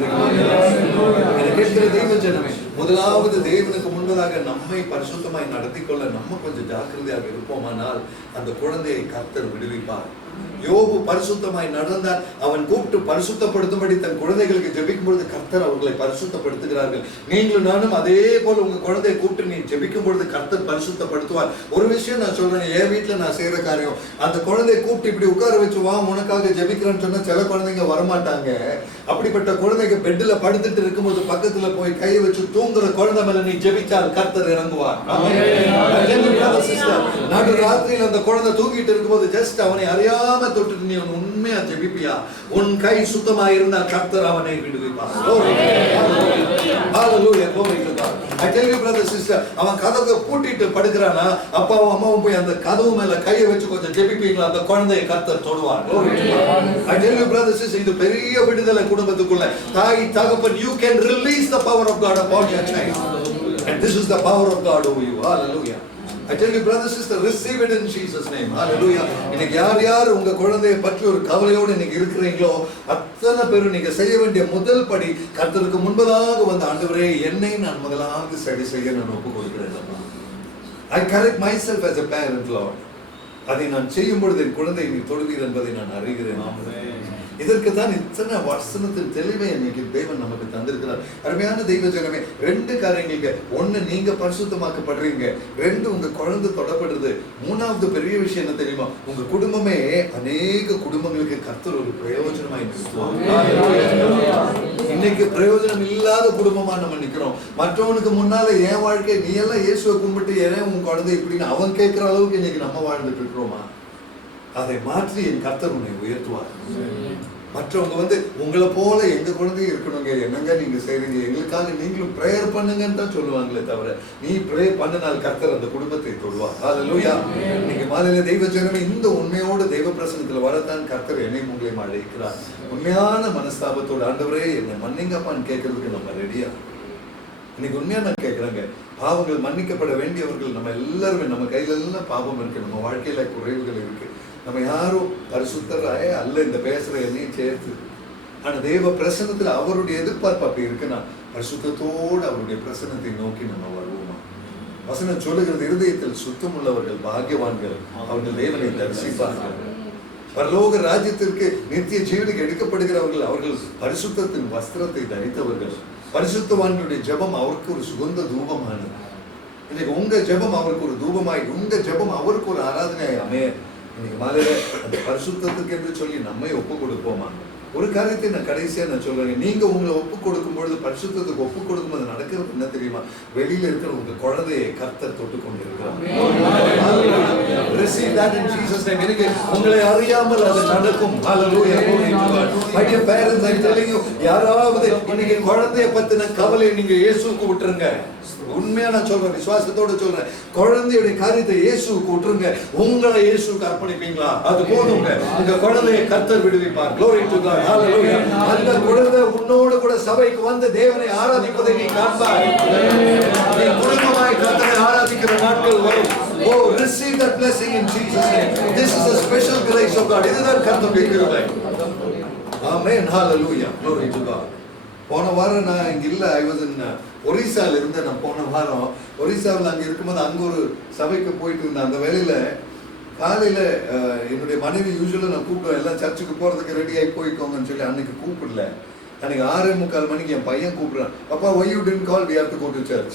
கேட்கிற தெய்வ ஜனமே, முதலாவது தேவனுக்கு முன்பதாக நம்மை பரிசுத்தமாய் நடத்தி கொள்ள நம்ம கொஞ்சம் ஜாக்கிரதையாக இருப்போமானால் அந்த குழந்தையை கர்த்தர் விடுவிப்பார். யோபு பரிசுத்தமாய் நடந்தார். அவன் கூப்பிட்டு பரிசுத்தப்படுத்தும்படி தன் குழந்தைகளுக்கு ஜெபிக்கும் பொழுது கர்த்தர் அவர்களை பரிசுத்தப்படுத்துகிறார்கள். நீங்களும் நானும் அதே போல உங்க குழந்தையை கூப்பிட்டு நீ ஜெபிக்கும் பொழுது கர்த்தர் பரிசுத்தப்படுத்துவார். ஒரு விஷயம் நான் சொல்றேன், என் வீட்டுல நான் செய்யற காரியம், அந்த குழந்தையை கூப்பிட்டு இப்படி உட்கார வச்சு வா உனக்காக ஜெபிக்கிறேன்னு சொன்னா சில குழந்தைங்க வரமாட்டாங்க. அப்படிப்பட்ட குழந்தைங்க பெட்ல படுத்துட்டு இருக்கும்போது பக்கத்துல போய் கையை வச்சு தூங்குற குழந்தை மேல நீ ஜெபிச்சால் கர்த்தர் இறங்குவார். நடு ராத்திரியில் அந்த குழந்தை தூங்கிட்டு இருக்கும்போது ஜஸ்ட் அவனை அறியாம தொட்டு நீ உண்மையா ஜெபிப்பியா, உன் கை சுத்தமா இருந்தா கர்த்தர் அவனை விடுவிப்பார். I tell you brother sister, அவன் கதவை பூட்டிட்டு படுக்கிறானா, அப்பாவும் அம்மாவும் போய் அந்த கதவு மேல கையை வச்சு கொஞ்சம் ஜெபிப்பீங்களா, அந்த குழந்தையை கர்த்தர் தொடுவார். I tell you brother sister, இது பெரிய விடுதலை குடும்பத்துக்குள்ள. தாய் தகப்பன், you can release the power of God upon your child, and this is the power of God over you. Hallelujah. I tell you brother sister, receive it in Jesus name. Hallelujah. இன்னைக்கு யார் உங்க குழந்தையை பற்றி ஒரு கவலையோடு இன்னைக்கு இருக்கிறீங்களோ அத்தனை பேரும் நீங்க செய்ய வேண்டிய முதல் படி, கர்த்தருக்கு முன்பதாக வந்து ஆண்டவரே என்னை நான் முதலாவது சரி செய்ய நான் ஒப்புக் கொடுக்கிறேன். I correct myself as a parent, Lord. அதை நான் செய்யும் பொழுது என் குழந்தை நீ தொழுவீர் என்பதை நான் அறிகிறேன். இதற்கு தான் இத்தனை வசனத்தின் தெளிவை இன்னைக்கு தேவன் நமக்கு தந்திருக்கிறார். அருமையான தெய்வ ஜனமே, 2 காரியங்களுக்கு. 1, நீங்க பரிசுத்தமாக்கப்படுறீங்க. 2, உங்க குழந்தை தொடப்படுறது. 3வது பெரிய விஷயம் என்ன தெரியுமா? உங்க குடும்பமே அநேக குடும்பங்களுக்கு கர்த்தர் ஒரு பிரயோஜனமாய் நிறுத்துவார். இன்னைக்கு பிரயோஜனம் இல்லாத குடும்பமா நம்ம நிக்கிறோம். மற்றவனுக்கு முன்னால என் வாழ்க்கை, நீ எல்லாம் இயேசுவை கும்பிட்டு ஏன் உன் குழந்தை இப்படின்னு அவன் கேட்கிற அளவுக்கு இன்னைக்கு நம்ம வாழ்ந்துட்டு இருக்கிறோமா? அதை மாற்றி என் கர்த்தர் உன்னை உயர்த்துவார். மற்றவங்க உங்களை போல எங்க குழந்தையும் இருக்கணுங்க, என்னங்க நீங்க செய்றீங்க, எங்களுக்காக நீங்களும் பிரேயர் பண்ணுங்கன்னு தான் சொல்லுவாங்களே தவிர, நீ பிரேயர் பண்ணினால் கர்த்தர் அந்த குடும்பத்தை தொடுவார். ஹல்லேலூயா. இன்னைக்கு மாலையில தெய்வ ஜனமே, இந்த உண்மையோடு தெய்வ பிரசன்னத்துல வரத்தான் கர்த்தர் என்னை உங்களையும் அழைக்கிறார். உண்மையான மனஸ்தாபத்தோடு, ஆண்டவரே என்னை மன்னிங்கப்பான்னு கேட்கறதுக்கு நம்ம ரெடியா? இன்னைக்கு உண்மையா நான் கேட்கிறேங்க, பாவங்கள் மன்னிக்கப்பட வேண்டியவர்கள் நம்ம எல்லாருமே. நம்ம கையில எல்லாம் பாவம் இருக்கு, நம்ம வாழ்க்கையில குறைவுகள் இருக்கு. நம்ம யாரும் பரிசுத்தராய அல்ல இந்த பேசுற என்னையும் சேர்த்து. ஆனா தேவ பிரசன்னத்துல அவருடைய எதிர்பார்ப்பு அப்படி இருக்குன்னா, பரிசுத்தத்தோடு அவருடைய பிரசன்னத்தை நோக்கி நம்ம வருவோமா? வசனம் சொல்லுகிறது, இருதயத்தில் சுத்தம் உள்ளவர்கள் பாக்கியவான்கள், அவர்கள் தேவனை தரிசிப்பார்கள். பரலோக ராஜ்யத்திற்கு நித்திய ஜீவனுக்கு எடுக்கப்படுகிறவர்கள், அவர்கள் பரிசுத்தத்தின் வஸ்திரத்தை தரித்தவர்கள். பரிசுத்தவான்களுடைய ஜெபம் அவருக்கு ஒரு சுகந்த தூபமானது. இன்னைக்கு உங்க ஜெபம் அவருக்கு ஒரு தூபமாய், உங்க ஜெபம் அவருக்கு ஒரு ஆராதனை அமைய. இன்னைக்கு மாலையில அந்த பரிசுத்தத்துக்கு என்று சொல்லி நம்மை ஒப்பு கொடுப்போமா? ஒரு காரியத்தை நான் கடைசியா நான் சொல்றேன், நீங்க உங்களை ஒப்பு கொடுக்கும் பொழுது, பரிசுத்தத்துக்கு ஒப்பு கொடுக்கும்போது நடக்கிறது என்ன தெரியுமா? வெளியில இருக்கிற உங்க குழந்தையை கர்த்தர் தொட்டு கொண்டிருக்கிறார். உங்களை அறியாமல் அது நடக்கும். யாராவது இன்னைக்கு குழந்தைய பத்தின கவலை நீங்க இயேசுக்கு விட்டுருங்க. உண்மையா நான் சொல்றேன், விசுவாசத்தோட சொல்றேன், குழந்தையுடைய காரியத்தை இயேசுக்கு விட்டுருங்க. உங்களை இயேசுக்கு அர்ப்பணிப்பீங்களா? அது போதுங்க. உங்க குழந்தையை கர்த்தர் விடுவிப்பார். Glory to God. Hallelujah. அந்த குழந்தை உன்னோடு கூட சபைக்கு வந்து தேவனை ஆராதிப்பதை நீ காண்பாய். நீ குடும்பமாய் கர்த்தரை ஆராதிக்கிற நாட்கள் வரும். Oh, receive that blessing in Jesus' name. This is a special grace of God. இதுதான் கர்த்தருடைய கிருபை. Amen. Hallelujah. Glory to God. போன வாரம் நான் இங்க இல்ல, ஐ வாஸ் இன் ஒரிசால இருந்தேன். நான் போன வாரம் ஒரிசாவில் அங்கே இருக்கும்போது அங்கே ஒரு சபைக்கு போயிட்டு இருந்தேன். அந்த வேலையில காலையில என்னுடைய மனைவி யூஸ்வலாக நான் கூப்பிடுவேன், எல்லாம் சர்ச்சுக்கு போறதுக்கு ரெடி ஆகி போய்க்கோங்கன்னு சொல்லி. அன்னைக்கு கூப்பிடல. அன்னைக்கு 6:45 மணிக்கு என் பையன் கூப்பிடுறான், அப்பா why you didn't call, we have to go to church.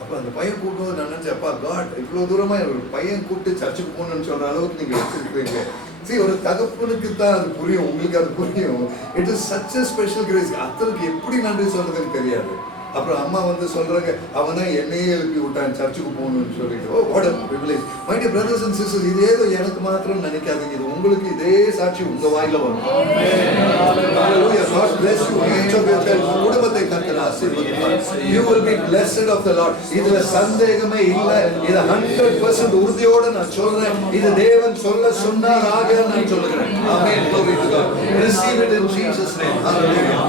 அப்போ அந்த பையன் கூப்பிடும்போது நான் நினைச்சேன், அப்பா காட் இவ்வளோ தூரமா ஒரு பையன் கூப்பிட்டு சர்ச்சுக்கு போகணும்னு சொல்ற அளவுக்கு நீங்க வச்சிருக்கீங்க. சரி, ஒரு தகப்பனுக்கு தான் அது புரியும், உங்களுக்கு அது புரியும். It is such a special grace. அத்தனுக்கு எப்படி நன்றி சொல்றதுன்னு தெரியாது. அப்புறம் அம்மா சொல்றாங்க, அவன் தான் என்னையே எழுப்பி விட்டான் சர்ச்சுக்கு போகணும்னு சொல்லிட்டு. Oh what a privilege. My dear brothers and sisters, இது ஏதோ எனக்கு மாத்திரம் நினைக்காதீங்க, இது உங்களுக்கு இதே சாட்சி உங்க வாயில வரும். Hallelujah. God bless you. Each of your children, குடும்பத்தை கர்த்தர் ஆசீர்வதிப்பார். You will be blessed of the Lord. இதுல சந்தேகமே இல்லை. இது 100% உறுதியோட நான் சொல்றேன். இது தேவன் சொல்ல சொன்னார், ஆக நான் சொல்லுகிறேன். Amen. Glory to God. Receive it in Jesus' name. Hallelujah.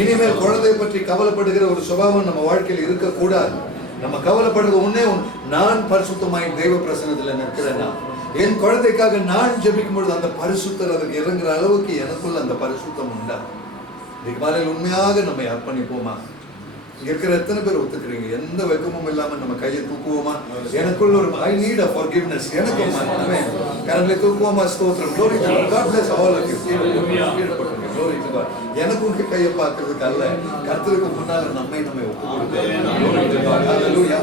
இனிமேல் குழந்தையை பற்றி கவலைப்படுகிற ஒரு சுபாவம் நம்ம வாழ்க்கையில் இருக்கக்கூடாது. நம்ம கவலைப்படுறது ஒண்ணே ஒன்று, நான் பரிசுத்தமாய் தெய்வ பிரசன்னத்தில் நிற்கிறேன்னா, என் குழந்தைக்காக நான் ஜெபிக்கும் பொழுது அந்த பரிசுத்தர் அதுக்கு இறங்குற அளவுக்கு எனக்குள்ள அந்த பரிசுத்தம் உண்டா? இன்னைக்கு மாலையில் உண்மையாக நம்ம அர்ப்பணிப்போமா? இங்க இருக்கிற எத்தனை பேர் ஒத்துக்கிறீங்க? எந்த வெக்கமும் இல்லாம நம்ம கையை தூக்குவோமா? எனக்குள்ள ஒரு ஐ நீட் அ forgiveness. எனக்கு மன்னிப்பே. கரங்களை தூக்குவோமா? ஸ்தோத்திரம். Glory to God. God bless all of you. Glory to God. எனக்கு உங்க கையை பார்க்கிறதுக்கு அல்ல, கர்த்தருக்கு முன்னால நம்மை ஒப்பு கொடுக்கிறோம். Glory to God. Hallelujah.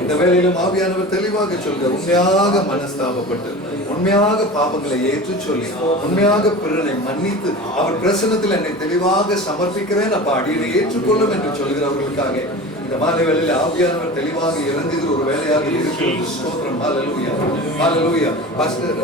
இந்த வேளையிலும் ஆவியானவர் தெளிவாக சொல்கிறார், உண்மையாக மனஸ்தாபப்பட்டு, உண்மையாக பாவங்களை ஏற்று சொல்லி, உண்மையாக பிறனை மன்னித்து, அவர் பிரசன்னத்தில் என்னை தெளிவாக சமர்ப்பிக்கிறேன், அப்ப அடியை ஏற்றுக்கொள்ளும் என்று சொல்கிறவர்களுக்காக இந்த மாலை வேளையில் ஆவியானவர் தெளிவாக இறங்குகிற ஒரு வேலையாக இருக்கிறது. ஸ்தோத்திரம். ஹல்லேலூயா. ஹல்லேலூயா. பாஸ்டர்